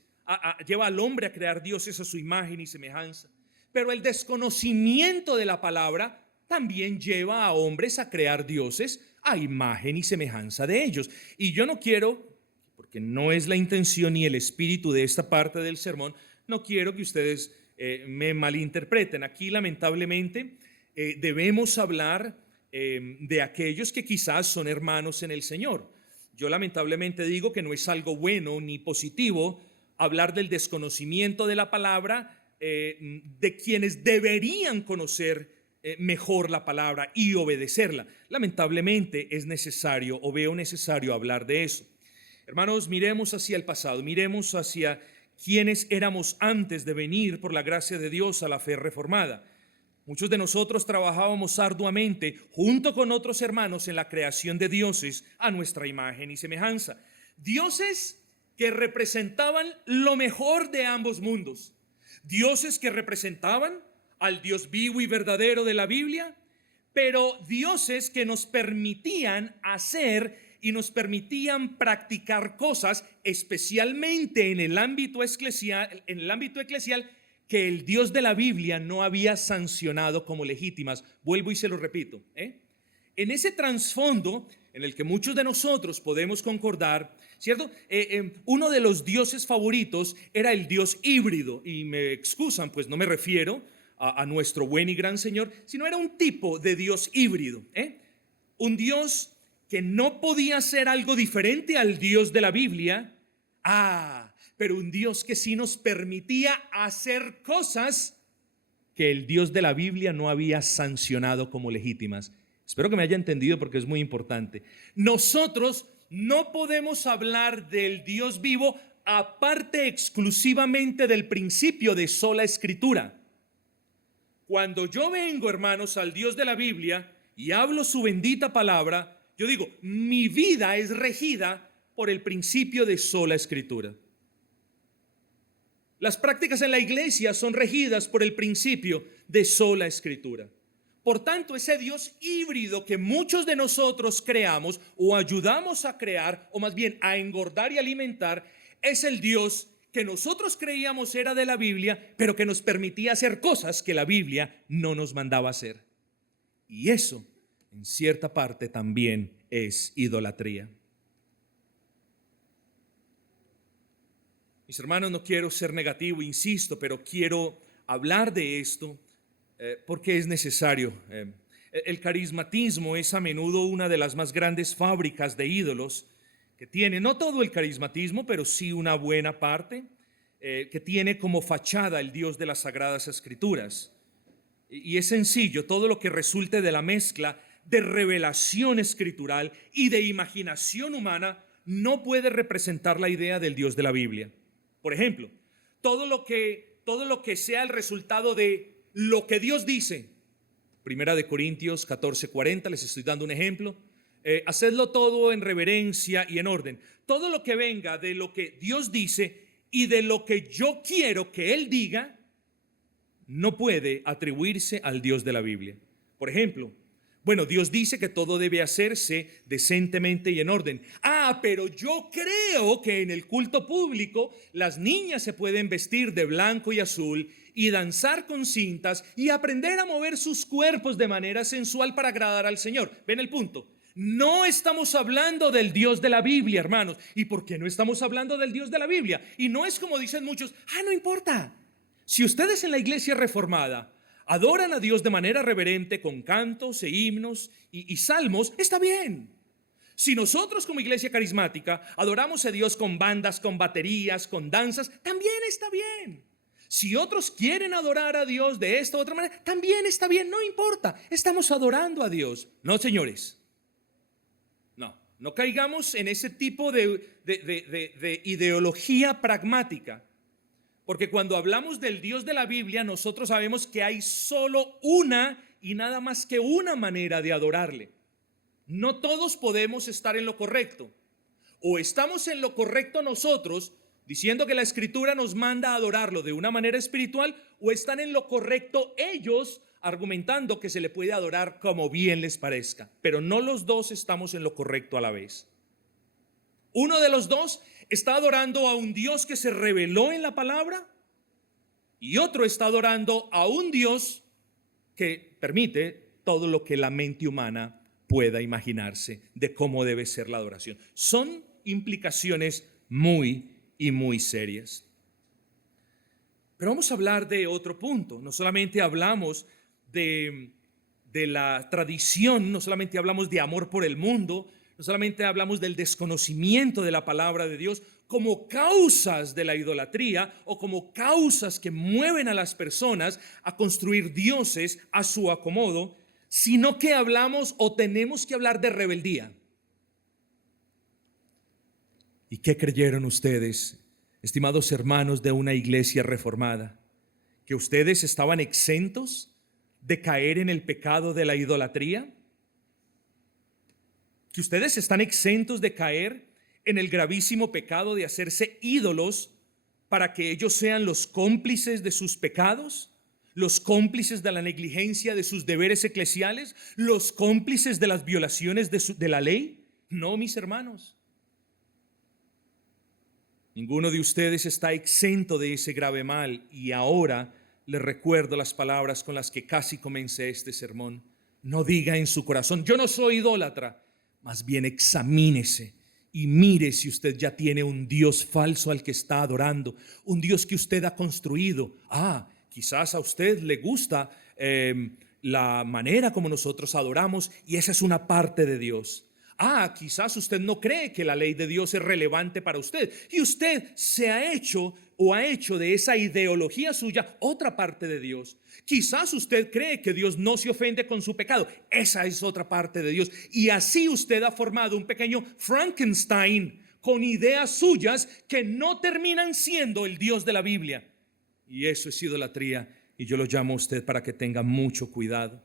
lleva al hombre a crear dioses a su imagen y semejanza. Pero el desconocimiento de la palabra también lleva a hombres a crear dioses a imagen y semejanza de ellos. Y yo no quiero, porque no es la intención ni el espíritu de esta parte del sermón, no quiero que ustedes me malinterpreten. Aquí lamentablemente debemos hablar de aquellos que quizás son hermanos en el Señor. Yo lamentablemente digo que no es algo bueno ni positivo hablar del desconocimiento de la palabra de quienes deberían conocer mejor la palabra y obedecerla. Lamentablemente es necesario, o veo necesario, hablar de eso. Hermanos, miremos hacia el pasado, miremos hacia quienes éramos antes de venir por la gracia de Dios a la fe reformada. Muchos de nosotros trabajábamos arduamente junto con otros hermanos en la creación de dioses a nuestra imagen y semejanza. Dioses que representaban lo mejor de ambos mundos. Dioses que representaban al Dios vivo y verdadero de la Biblia, pero dioses que nos permitían hacer y nos permitían practicar cosas, especialmente en el ámbito eclesial, que el Dios de la Biblia no había sancionado como legítimas. Vuelvo y se lo repito. En ese trasfondo en el que muchos de nosotros podemos concordar, ¿cierto? Uno de los dioses favoritos era el Dios híbrido, y me excusan, pues no me refiero a nuestro buen y gran Señor, sino era un tipo de Dios híbrido, un Dios que no podía ser algo diferente al Dios de la Biblia, pero un Dios que sí nos permitía hacer cosas que el Dios de la Biblia no había sancionado como legítimas. Espero que me haya entendido, porque es muy importante. Nosotros no podemos hablar del Dios vivo aparte exclusivamente del principio de sola escritura. Cuando yo vengo, hermanos, al Dios de la Biblia y hablo su bendita palabra, yo digo, mi vida es regida por el principio de sola escritura. Las prácticas en la iglesia son regidas por el principio de sola escritura. Por tanto, ese Dios híbrido que muchos de nosotros creamos o ayudamos a crear, o más bien a engordar y alimentar, es el Dios que nosotros creíamos era de la Biblia, pero que nos permitía hacer cosas que la Biblia no nos mandaba hacer. Y eso, en cierta parte, también es idolatría. Mis hermanos, no quiero ser negativo, insisto, pero quiero hablar de esto porque es necesario. El carismatismo es a menudo una de las más grandes fábricas de ídolos que tiene, no todo el carismatismo, pero sí una buena parte, que tiene como fachada el Dios de las Sagradas Escrituras. Y es sencillo, todo lo que resulte de la mezcla de revelación escritural y de imaginación humana no puede representar la idea del Dios de la Biblia. Por ejemplo, todo lo que sea el resultado de lo que Dios dice. Primera de Corintios 14:40, les estoy dando un ejemplo. hacedlo todo en reverencia y en orden. Todo lo que venga de lo que Dios dice y de lo que yo quiero que Él diga, no puede atribuirse al Dios de la Biblia. Por ejemplo, bueno, Dios dice que todo debe hacerse decentemente y en orden. Pero yo creo que en el culto público las niñas se pueden vestir de blanco y azul y danzar con cintas y aprender a mover sus cuerpos de manera sensual para agradar al Señor. ¿Ven el punto? No estamos hablando del Dios de la Biblia, hermanos. ¿Y por qué no estamos hablando del Dios de la Biblia? Y no es como dicen muchos, no importa. Si ustedes en la iglesia reformada adoran a Dios de manera reverente con cantos e himnos y salmos, está bien. Si nosotros como iglesia carismática adoramos a Dios con bandas, con baterías, con danzas, también está bien. Si otros quieren adorar a Dios de esta u otra manera, también está bien, no importa. Estamos adorando a Dios. No, señores. No caigamos en ese tipo de ideología pragmática. Porque cuando hablamos del Dios de la Biblia, nosotros sabemos que hay solo una y nada más que una manera de adorarle. No todos podemos estar en lo correcto. O estamos en lo correcto nosotros, diciendo que la Escritura nos manda a adorarlo de una manera espiritual, o están en lo correcto ellos, argumentando que se le puede adorar como bien les parezca. Pero no los dos estamos en lo correcto a la vez. Uno de los dos está adorando a un Dios que se reveló en la palabra y otro está adorando a un Dios que permite todo lo que la mente humana pueda imaginarse de cómo debe ser la adoración. Son implicaciones muy serias. Pero vamos a hablar de otro punto. No solamente hablamos de la tradición, no solamente hablamos de amor por el mundo, no solamente hablamos del desconocimiento de la palabra de Dios como causas de la idolatría o como causas que mueven a las personas a construir dioses a su acomodo, sino que hablamos o tenemos que hablar de rebeldía. ¿Y qué creyeron ustedes, estimados hermanos de una iglesia reformada? ¿Que ustedes estaban exentos de caer en el pecado de la idolatría? ¿Que ustedes están exentos de caer en el gravísimo pecado de hacerse ídolos para que ellos sean los cómplices de sus pecados? ¿Los cómplices de la negligencia de sus deberes eclesiales? ¿Los cómplices de las violaciones de la ley? No, mis hermanos. Ninguno de ustedes está exento de ese grave mal. Y ahora les recuerdo las palabras con las que casi comencé este sermón. No diga en su corazón, yo no soy idólatra. Más bien examínese y mire si usted ya tiene un Dios falso al que está adorando, un Dios que usted ha construido. Quizás a usted le gusta la manera como nosotros adoramos y esa es una parte de Dios. Quizás usted no cree que la ley de Dios es relevante para usted y usted se ha hecho o ha hecho de esa ideología suya otra parte de Dios. Quizás usted cree que Dios no se ofende con su pecado. Esa es otra parte de Dios. Y así usted ha formado un pequeño Frankenstein con ideas suyas que no terminan siendo el Dios de la Biblia. Y eso es idolatría. Y yo lo llamo a usted para que tenga mucho cuidado.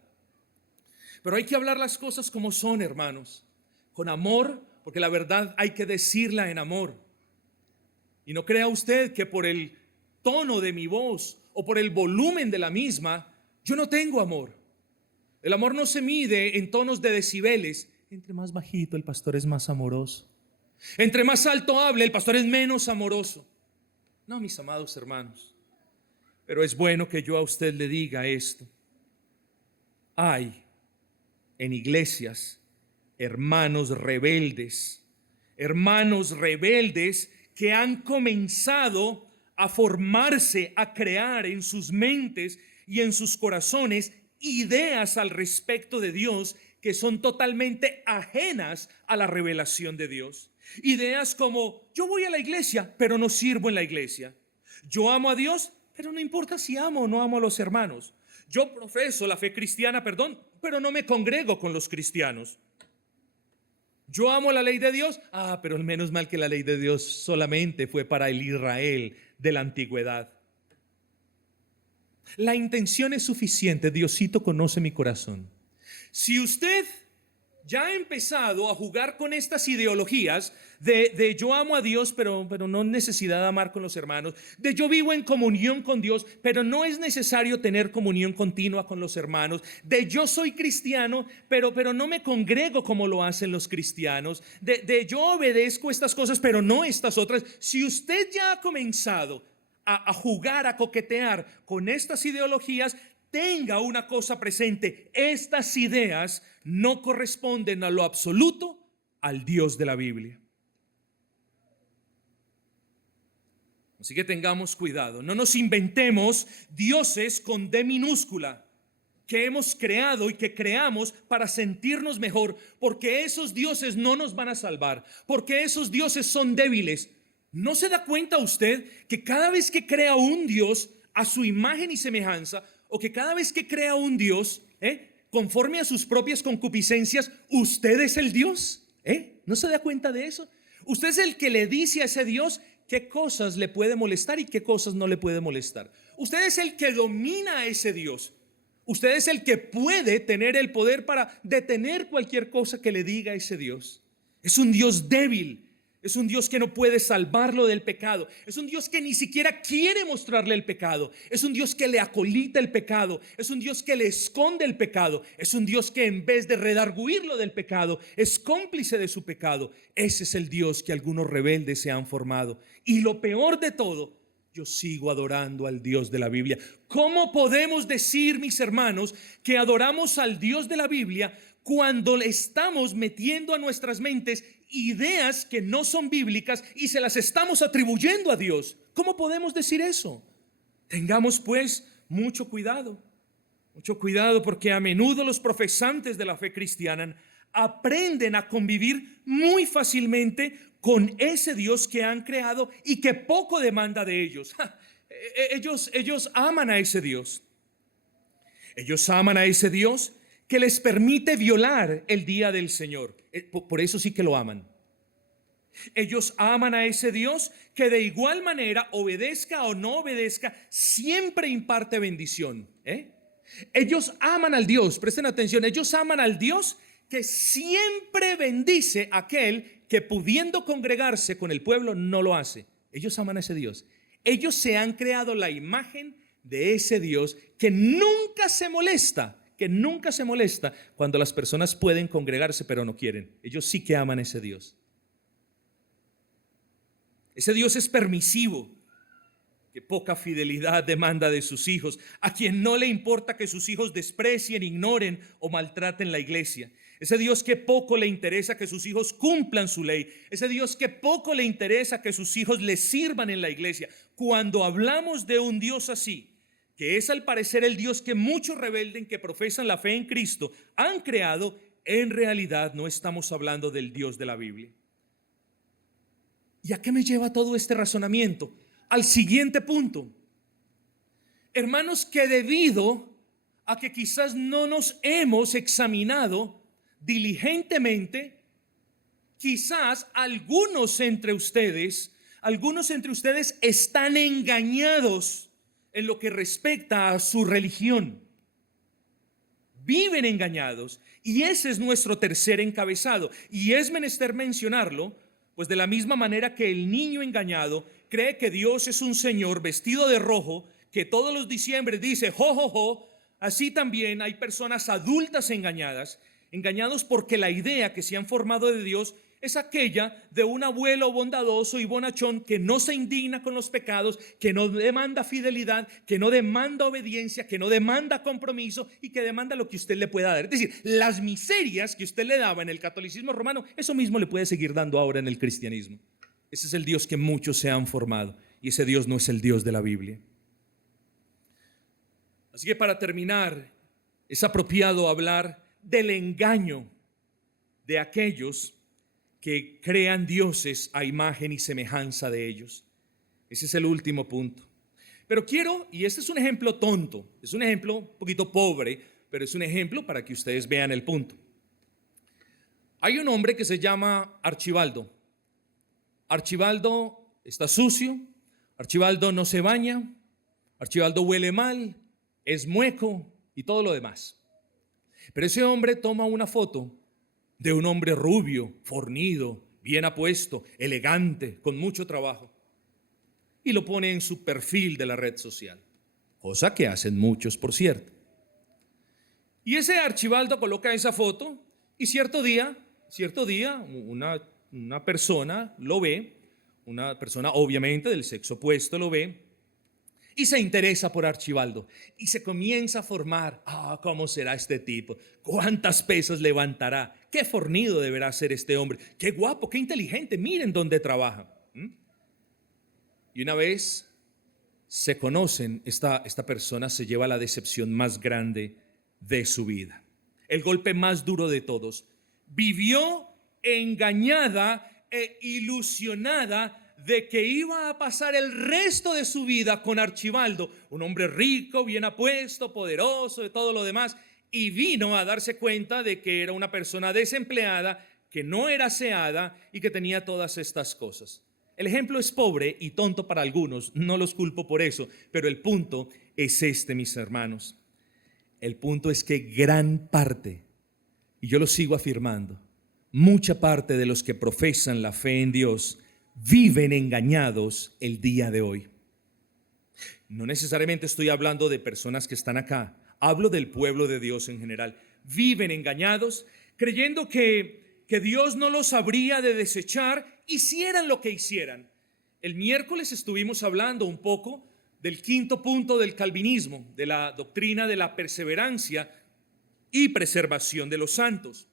Pero hay que hablar las cosas como son, hermanos. Con amor, porque la verdad hay que decirla en amor. Y no crea usted que por el tono de mi voz o por el volumen de la misma, yo no tengo amor. El amor no se mide en tonos de decibeles. Entre más bajito el pastor es más amoroso. Entre más alto hable el pastor es menos amoroso. No, mis amados hermanos. Pero es bueno que yo a usted le diga esto. Hay en iglesias hermanos rebeldes que han comenzado a formarse, a crear en sus mentes y en sus corazones ideas al respecto de Dios que son totalmente ajenas a la revelación de Dios. Ideas como: yo voy a la iglesia, pero no sirvo en la iglesia. Yo amo a Dios, pero no importa si amo o no amo a los hermanos. Yo profeso la fe cristiana, pero no me congrego con los cristianos. Yo amo la ley de Dios, pero menos mal que la ley de Dios solamente fue para el Israel de la antigüedad. La intención es suficiente. Diosito conoce mi corazón. Si usted ya ha empezado a jugar con estas ideologías de yo amo a Dios, pero no necesidad de amar con los hermanos, de yo vivo en comunión con Dios, pero no es necesario tener comunión continua con los hermanos, de yo soy cristiano, pero no me congrego como lo hacen los cristianos, de yo obedezco estas cosas, pero no estas otras. Si usted ya ha comenzado a jugar, a coquetear con estas ideologías, tenga una cosa presente: estas ideas no corresponden a lo absoluto al Dios de la Biblia. Así que tengamos cuidado, no nos inventemos dioses con D minúscula que hemos creado y que creamos para sentirnos mejor, porque esos dioses no nos van a salvar, porque esos dioses son débiles. ¿No se da cuenta usted que cada vez que crea un Dios a su imagen y semejanza, o que cada vez que crea un Dios conforme a sus propias concupiscencias, usted es el Dios? ¿No se da cuenta de eso? Usted es el que le dice a ese Dios qué cosas le puede molestar y qué cosas no le puede molestar. Usted es el que domina a ese Dios. Usted es el que puede tener el poder para detener cualquier cosa que le diga a ese Dios. Es un Dios débil. Es un Dios que no puede salvarlo del pecado. Es un Dios que ni siquiera quiere mostrarle el pecado. Es un Dios que le acolita el pecado. Es un Dios que le esconde el pecado. Es un Dios que en vez de redarguirlo del pecado, es cómplice de su pecado. Ese es el Dios que algunos rebeldes se han formado. Y lo peor de todo, yo sigo adorando al Dios de la Biblia. ¿Cómo podemos decir, mis hermanos, que adoramos al Dios de la Biblia cuando le estamos metiendo a nuestras mentes ideas que no son bíblicas y se las estamos atribuyendo a Dios? ¿Cómo podemos decir eso? Tengamos pues mucho cuidado, porque a menudo los profesantes de la fe cristiana aprenden a convivir muy fácilmente con ese Dios que han creado y que poco demanda de ellos. Ellos aman a ese Dios. Ellos aman a ese Dios que les permite violar el día del Señor. Por eso sí que lo aman. Ellos aman a ese Dios que de igual manera, obedezca o no obedezca, siempre imparte bendición. Ellos aman al Dios, presten atención, ellos aman al Dios que siempre bendice a aquel que, pudiendo congregarse con el pueblo, no lo hace. Ellos aman a ese Dios. Ellos se han creado la imagen de ese Dios que nunca se molesta cuando las personas pueden congregarse pero no quieren. Ellos sí que aman a ese Dios. Ese Dios es permisivo, que poca fidelidad demanda de sus hijos, a quien no le importa que sus hijos desprecien, ignoren o maltraten la iglesia. Ese Dios que poco le interesa que sus hijos cumplan su ley. Ese Dios que poco le interesa que sus hijos le sirvan en la iglesia. Cuando hablamos de un Dios así, que es al parecer el Dios que muchos rebeldes que profesan la fe en Cristo han creado, en realidad no estamos hablando del Dios de la Biblia. ¿Y a qué me lleva todo este razonamiento? Al siguiente punto. Hermanos, que debido a que quizás no nos hemos examinado diligentemente, quizás algunos entre ustedes están engañados en lo que respecta a su religión. Viven engañados, y ese es nuestro tercer encabezado, y es menester mencionarlo, pues de la misma manera que el niño engañado cree que Dios es un señor vestido de rojo que todos los diciembres dice jo, jo, jo, así también hay personas adultas engañados porque la idea que se han formado de Dios es aquella de un abuelo bondadoso y bonachón que no se indigna con los pecados, que no demanda fidelidad, que no demanda obediencia, que no demanda compromiso y que demanda lo que usted le pueda dar. Es decir, las miserias que usted le daba en el catolicismo romano, eso mismo le puede seguir dando ahora en el cristianismo. Ese es el Dios que muchos se han formado, y ese Dios no es el Dios de la Biblia. Así que para terminar, es apropiado hablar del engaño de aquellos que crean dioses a imagen y semejanza de ellos. Ese es el último punto. Pero quiero, y este es un ejemplo tonto, es un ejemplo un poquito pobre, pero es un ejemplo para que ustedes vean el punto. Hay un hombre que se llama Archibaldo. Archibaldo está sucio, Archibaldo no se baña, Archibaldo huele mal, es mueco y todo lo demás. Pero ese hombre toma una foto de un hombre rubio, fornido, bien apuesto, elegante, con mucho trabajo. Y lo pone en su perfil de la red social, cosa que hacen muchos, por cierto. Y ese Archibaldo coloca esa foto y cierto día, una persona lo ve, una persona obviamente del sexo opuesto lo ve y se interesa por Archibaldo y se comienza a formar. ¿Cómo será este tipo? ¿Cuántas pesas levantará? ¿Qué fornido deberá ser este hombre? ¡Qué guapo, qué inteligente! Miren dónde trabaja. Y una vez se conocen, esta persona se lleva la decepción más grande de su vida. El golpe más duro de todos. Vivió engañada e ilusionada de que iba a pasar el resto de su vida con Archibaldo, un hombre rico, bien apuesto, poderoso, de todo lo demás, y vino a darse cuenta de que era una persona desempleada, que no era aseada y que tenía todas estas cosas. El ejemplo es pobre y tonto para algunos, no los culpo por eso, pero el punto es este, mis hermanos. El punto es que gran parte, y yo lo sigo afirmando, mucha parte de los que profesan la fe en Dios viven engañados el día de hoy. No necesariamente estoy hablando de personas que están acá, hablo del pueblo de Dios en general. Viven engañados creyendo que Dios no los habría de desechar, hicieran lo que hicieran. El miércoles estuvimos hablando un poco del quinto punto del calvinismo, de la doctrina de la perseverancia y preservación de los santos.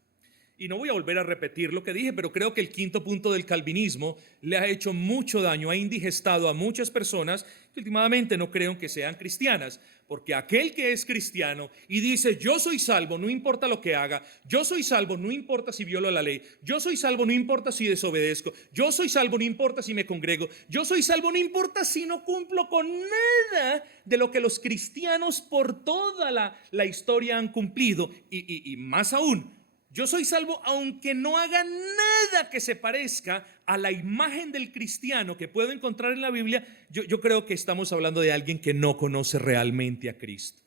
Y no voy a volver a repetir lo que dije, pero creo que el quinto punto del calvinismo le ha hecho mucho daño, ha indigestado a muchas personas que últimamente no creen que sean cristianas, porque aquel que es cristiano y dice yo soy salvo no importa lo que haga, yo soy salvo no importa si violo la ley, yo soy salvo no importa si desobedezco, yo soy salvo no importa si me congrego, yo soy salvo no importa si no cumplo con nada de lo que los cristianos por toda la historia han cumplido, y más aún, yo soy salvo aunque no haga nada que se parezca a la imagen del cristiano que puedo encontrar en la Biblia. Yo creo que estamos hablando de alguien que no conoce realmente a Cristo.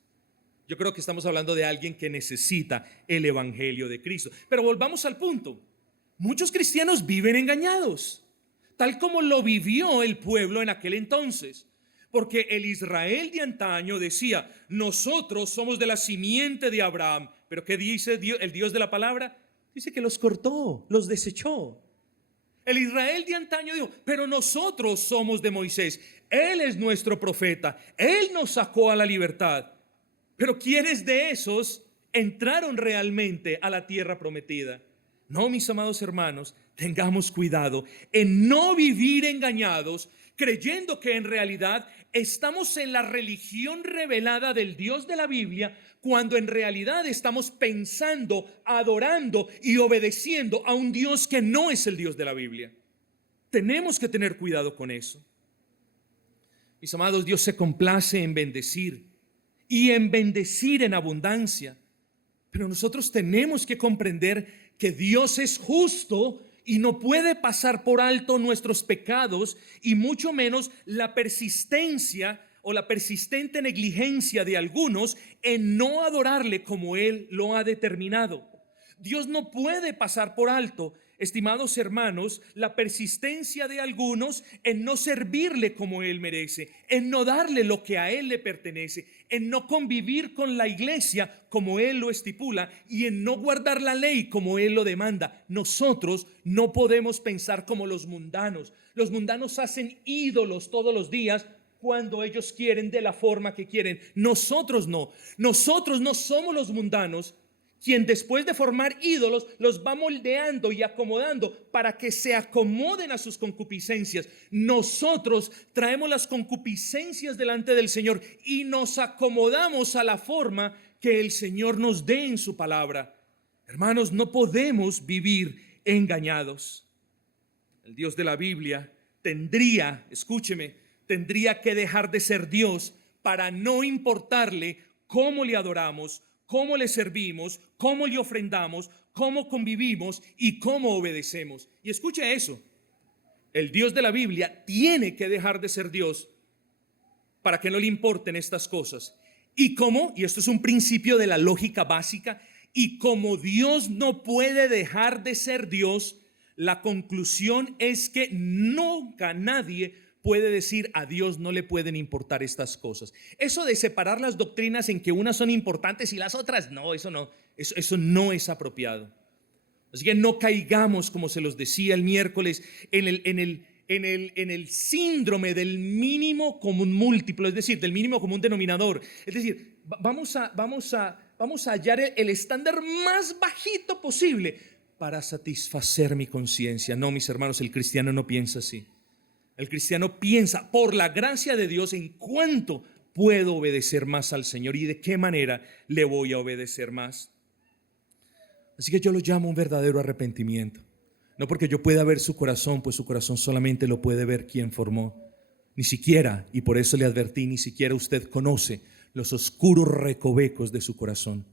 Yo creo que estamos hablando de alguien que necesita el evangelio de Cristo. Pero volvamos al punto. Muchos cristianos viven engañados, tal como lo vivió el pueblo en aquel entonces. Porque el Israel de antaño decía, nosotros somos de la simiente de Abraham. Pero ¿qué dice el Dios de la palabra? Dice que los cortó, los desechó. El Israel de antaño dijo, pero nosotros somos de Moisés. Él es nuestro profeta. Él nos sacó a la libertad. Pero ¿quiénes de esos entraron realmente a la tierra prometida? No, mis amados hermanos, tengamos cuidado en no vivir engañados, creyendo que en realidad estamos en la religión revelada del Dios de la Biblia, cuando en realidad estamos pensando, adorando y obedeciendo a un Dios que no es el Dios de la Biblia. Tenemos que tener cuidado con eso. Mis amados, Dios se complace en bendecir y en bendecir en abundancia, pero nosotros tenemos que comprender que Dios es justo y no puede pasar por alto nuestros pecados y mucho menos la persistencia o la persistente negligencia de algunos en no adorarle como Él lo ha determinado. Dios no puede pasar por alto, estimados hermanos, la persistencia de algunos en no servirle como Él merece, en no darle lo que a Él le pertenece, en no convivir con la iglesia como Él lo estipula y en no guardar la ley como Él lo demanda. Nosotros no podemos pensar como los mundanos. Los mundanos hacen ídolos todos los días cuando ellos quieren, de la forma que quieren. Nosotros no somos los mundanos quien después de formar ídolos los va moldeando y acomodando para que se acomoden a sus concupiscencias. Nosotros traemos las concupiscencias delante del Señor y nos acomodamos a la forma que el Señor nos dé en su palabra. Hermanos, no podemos vivir engañados. El Dios de la Biblia tendría que dejar de ser Dios para no importarle cómo le adoramos, cómo le servimos, cómo le ofrendamos, cómo convivimos y cómo obedecemos. Y escuche eso, el Dios de la Biblia tiene que dejar de ser Dios para que no le importen estas cosas. ¿Y cómo? Y esto es un principio de la lógica básica. Y como Dios no puede dejar de ser Dios, la conclusión es que nunca nadie puede decir a Dios no le pueden importar estas cosas. Eso de separar las doctrinas en que unas son importantes y las otras no, eso no es apropiado. Así que no caigamos, como se los decía el miércoles, en el síndrome del mínimo común múltiplo, es decir, del mínimo común denominador. Es decir, vamos a hallar el estándar más bajito posible para satisfacer mi conciencia. No, mis hermanos, el cristiano no piensa así. El cristiano piensa, por la gracia de Dios, en cuánto puedo obedecer más al Señor y de qué manera le voy a obedecer más. Así que yo lo llamo un verdadero arrepentimiento. No porque yo pueda ver su corazón, pues su corazón solamente lo puede ver quien formó. Ni siquiera, y por eso le advertí, ni siquiera usted conoce los oscuros recovecos de su corazón.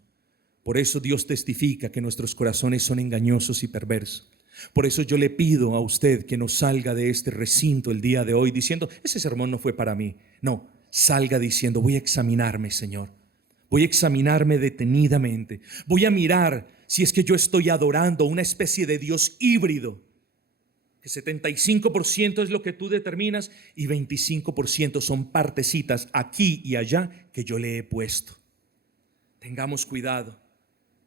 Por eso Dios testifica que nuestros corazones son engañosos y perversos. Por eso yo le pido a usted que no salga de este recinto el día de hoy diciendo, ese sermón no fue para mí. No, salga diciendo, voy a examinarme, Señor. Voy a examinarme detenidamente. Voy a mirar si es que yo estoy adorando una especie de Dios híbrido, que 75% es lo que tú determinas y 25% son partecitas aquí y allá que yo le he puesto. Tengamos cuidado,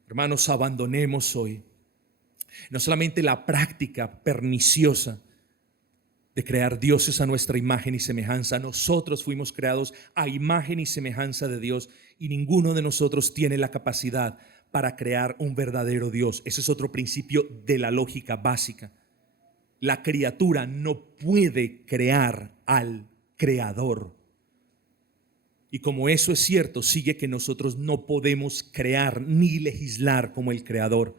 hermanos, abandonemos hoy no solamente la práctica perniciosa de crear dioses a nuestra imagen y semejanza. Nosotros fuimos creados a imagen y semejanza de Dios y ninguno de nosotros tiene la capacidad para crear un verdadero Dios. Ese es otro principio de la lógica básica. La criatura no puede crear al creador. Y como eso es cierto, sigue que nosotros no podemos crear ni legislar como el creador.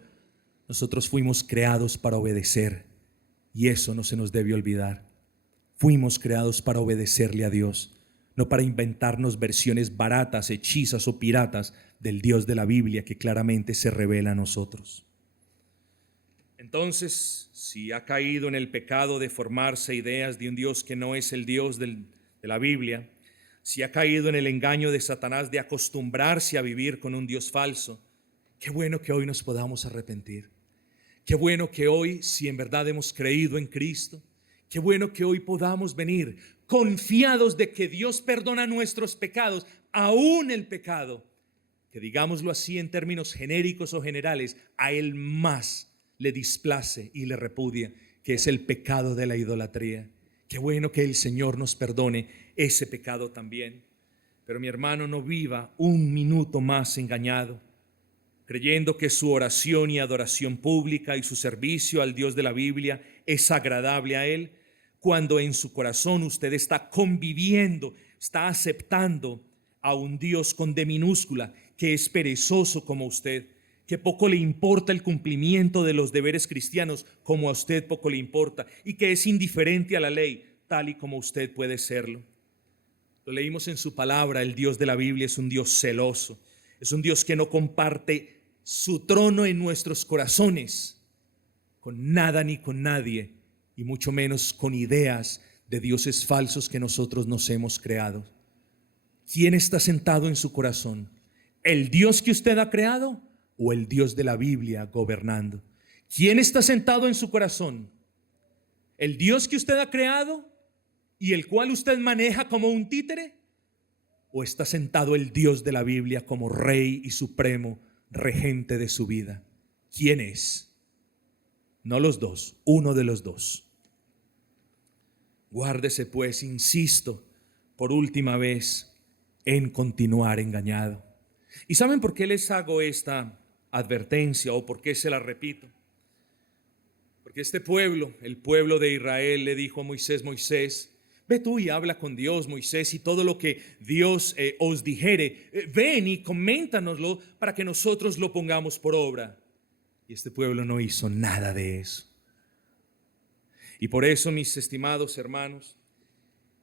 Nosotros fuimos creados para obedecer y eso no se nos debe olvidar. Fuimos creados para obedecerle a Dios, no para inventarnos versiones baratas, hechizas o piratas del Dios de la Biblia que claramente se revela a nosotros. Entonces, si ha caído en el pecado de formarse ideas de un Dios que no es el Dios de la Biblia, si ha caído en el engaño de Satanás de acostumbrarse a vivir con un Dios falso, qué bueno que hoy nos podamos arrepentir. Qué bueno que hoy, si en verdad hemos creído en Cristo, qué bueno que hoy podamos venir confiados de que Dios perdona nuestros pecados, aún el pecado, que digámoslo así en términos genéricos o generales, a Él más le displace y le repudia, que es el pecado de la idolatría. Qué bueno que el Señor nos perdone ese pecado también. Pero mi hermano, no viva un minuto más engañado, creyendo que su oración y adoración pública y su servicio al Dios de la Biblia es agradable a Él, cuando en su corazón usted está conviviendo, está aceptando a un Dios con D minúscula, que es perezoso como usted, que poco le importa el cumplimiento de los deberes cristianos como a usted poco le importa, y que es indiferente a la ley tal y como usted puede serlo. Lo leímos en su palabra, el Dios de la Biblia es un Dios celoso, es un Dios que no comparte su trono en nuestros corazones con nada ni con nadie, y mucho menos con ideas de dioses falsos que nosotros nos hemos creado. ¿Quién está sentado en su corazón? ¿El Dios que usted ha creado o el Dios de la Biblia gobernando? ¿Quién está sentado en su corazón? ¿El Dios que usted ha creado y el cual usted maneja como un títere? ¿O está sentado el Dios de la Biblia como Rey y Supremo, regente de su vida? ¿Quién es? No los dos, uno de los dos. Guárdese pues, insisto, por última vez, en continuar engañado. ¿Y saben por qué les hago esta advertencia o por qué se la repito? Porque este pueblo, el pueblo de Israel, le dijo a Moisés: Moisés, ve tú y habla con Dios, Moisés, y todo lo que Dios os dijere, ven y coméntanoslo para que nosotros lo pongamos por obra. Y este pueblo no hizo nada de eso. Y por eso, mis estimados hermanos,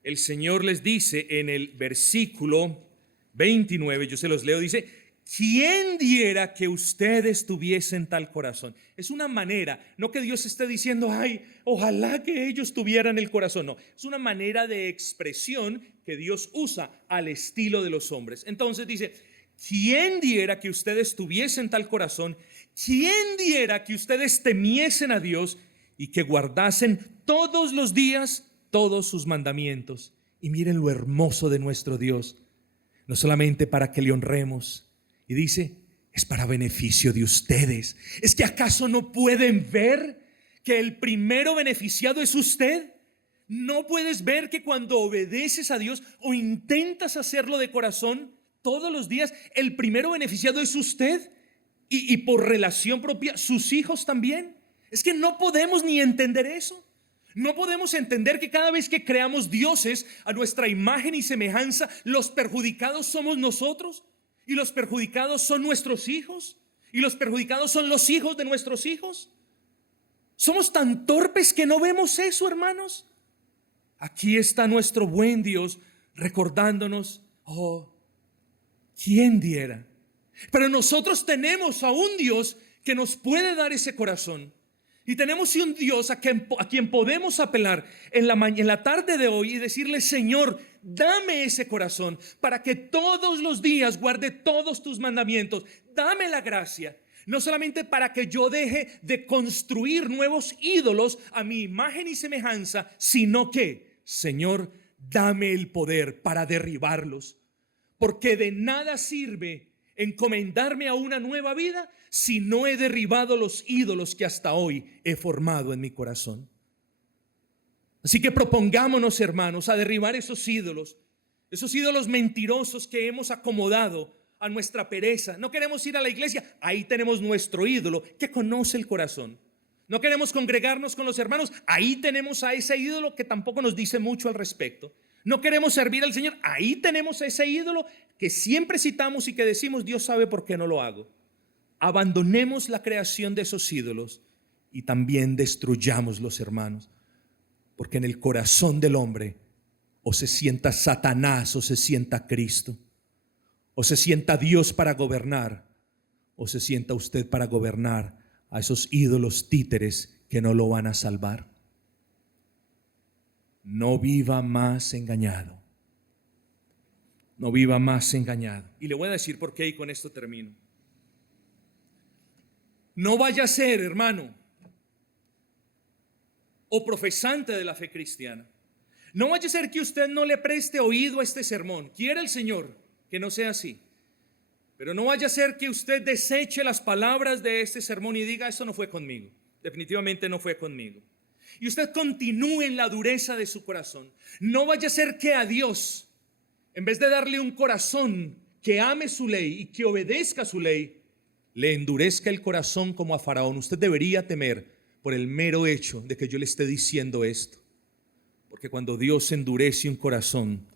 el Señor les dice en el versículo 29, yo se los leo, dice: ¿quién diera que ustedes tuviesen tal corazón? Es una manera, no que Dios esté diciendo, ay, ojalá que ellos tuvieran el corazón. No, es una manera de expresión que Dios usa al estilo de los hombres. Entonces dice: ¿Quién diera que ustedes tuviesen tal corazón? ¿Quién diera que ustedes temiesen a Dios y que guardasen todos los días todos sus mandamientos? Y miren lo hermoso de nuestro Dios, no solamente para que le honremos, y dice, es para beneficio de ustedes. ¿Es que acaso no pueden ver que el primero beneficiado es usted? ¿No puedes ver que cuando obedeces a Dios o intentas hacerlo de corazón todos los días, el primero beneficiado es usted? Y por relación propia, sus hijos también. Es que no podemos ni entender eso. No podemos entender que cada vez que creamos dioses a nuestra imagen y semejanza, los perjudicados somos nosotros, y los perjudicados son nuestros hijos, y los perjudicados son los hijos de nuestros hijos. Somos tan torpes que no vemos eso, hermanos. Aquí está nuestro buen Dios recordándonos, ¿quién diera? Pero nosotros tenemos a un Dios que nos puede dar ese corazón. Y tenemos un Dios a quien podemos apelar en la tarde de hoy y decirle, Señor, dame ese corazón para que todos los días guarde todos tus mandamientos. Dame la gracia, no solamente para que yo deje de construir nuevos ídolos a mi imagen y semejanza, sino que, Señor, dame el poder para derribarlos. Porque de nada sirve encomendarme a una nueva vida si no he derribado los ídolos que hasta hoy he formado en mi corazón. Así que propongámonos, hermanos, a derribar esos ídolos mentirosos que hemos acomodado a nuestra pereza. No queremos ir a la iglesia, ahí tenemos nuestro ídolo que conoce el corazón. No queremos congregarnos con los hermanos, ahí tenemos a ese ídolo que tampoco nos dice mucho al respecto. No queremos servir al Señor, ahí tenemos a ese ídolo que siempre citamos y que decimos, Dios sabe por qué no lo hago. Abandonemos la creación de esos ídolos y también destruyamos los hermanos, porque en el corazón del hombre o se sienta Satanás o se sienta Cristo, o se sienta Dios para gobernar, o se sienta usted para gobernar a esos ídolos títeres que no lo van a salvar. No viva más engañado. No viva más engañado. Y le voy a decir por qué, y con esto termino. No vaya a ser, hermano, o profesante de la fe cristiana, no vaya a ser que usted no le preste oído a este sermón. Quiera el Señor que no sea así, pero no vaya a ser que usted deseche las palabras de este sermón y diga, esto no fue conmigo, definitivamente no fue conmigo, y usted continúe en la dureza de su corazón. No vaya a ser que a Dios, en vez de darle un corazón que ame su ley y que obedezca su ley, le endurezca el corazón como a Faraón. Usted debería temer por el mero hecho de que yo le esté diciendo esto, porque cuando Dios endurece un corazón,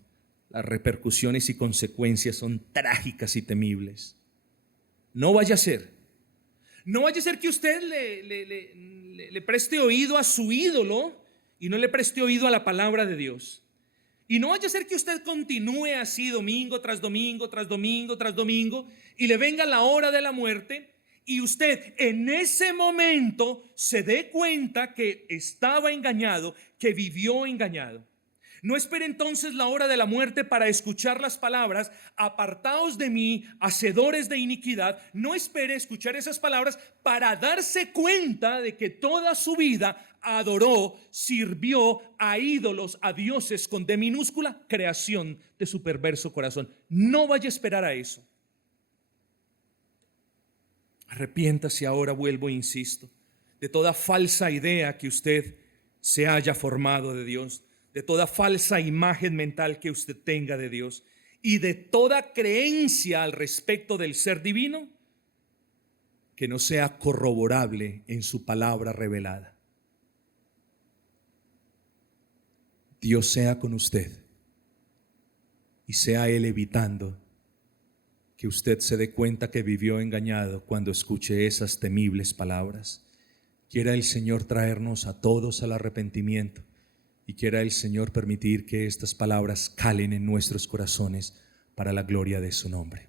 las repercusiones y consecuencias son trágicas y temibles. No vaya a ser que usted le preste oído a su ídolo y no le preste oído a la palabra de Dios. Y no vaya a ser que usted continúe así domingo tras domingo, tras domingo, tras domingo, y le venga la hora de la muerte y usted en ese momento se dé cuenta que estaba engañado, que vivió engañado. No espere entonces la hora de la muerte para escuchar las palabras, apartaos de mí, hacedores de iniquidad. No espere escuchar esas palabras para darse cuenta de que toda su vida adoró, sirvió a ídolos, a dioses con D minúscula, creación de su perverso corazón. No vaya a esperar a eso. Arrepiéntase ahora, vuelvo e insisto, de toda falsa idea que usted se haya formado de Dios, de toda falsa imagen mental que usted tenga de Dios y de toda creencia al respecto del ser divino que no sea corroborable en su palabra revelada. Dios sea con usted y sea Él evitando que usted se dé cuenta que vivió engañado cuando escuche esas temibles palabras. Quiera el Señor traernos a todos al arrepentimiento y quiera el Señor permitir que estas palabras calen en nuestros corazones para la gloria de su nombre.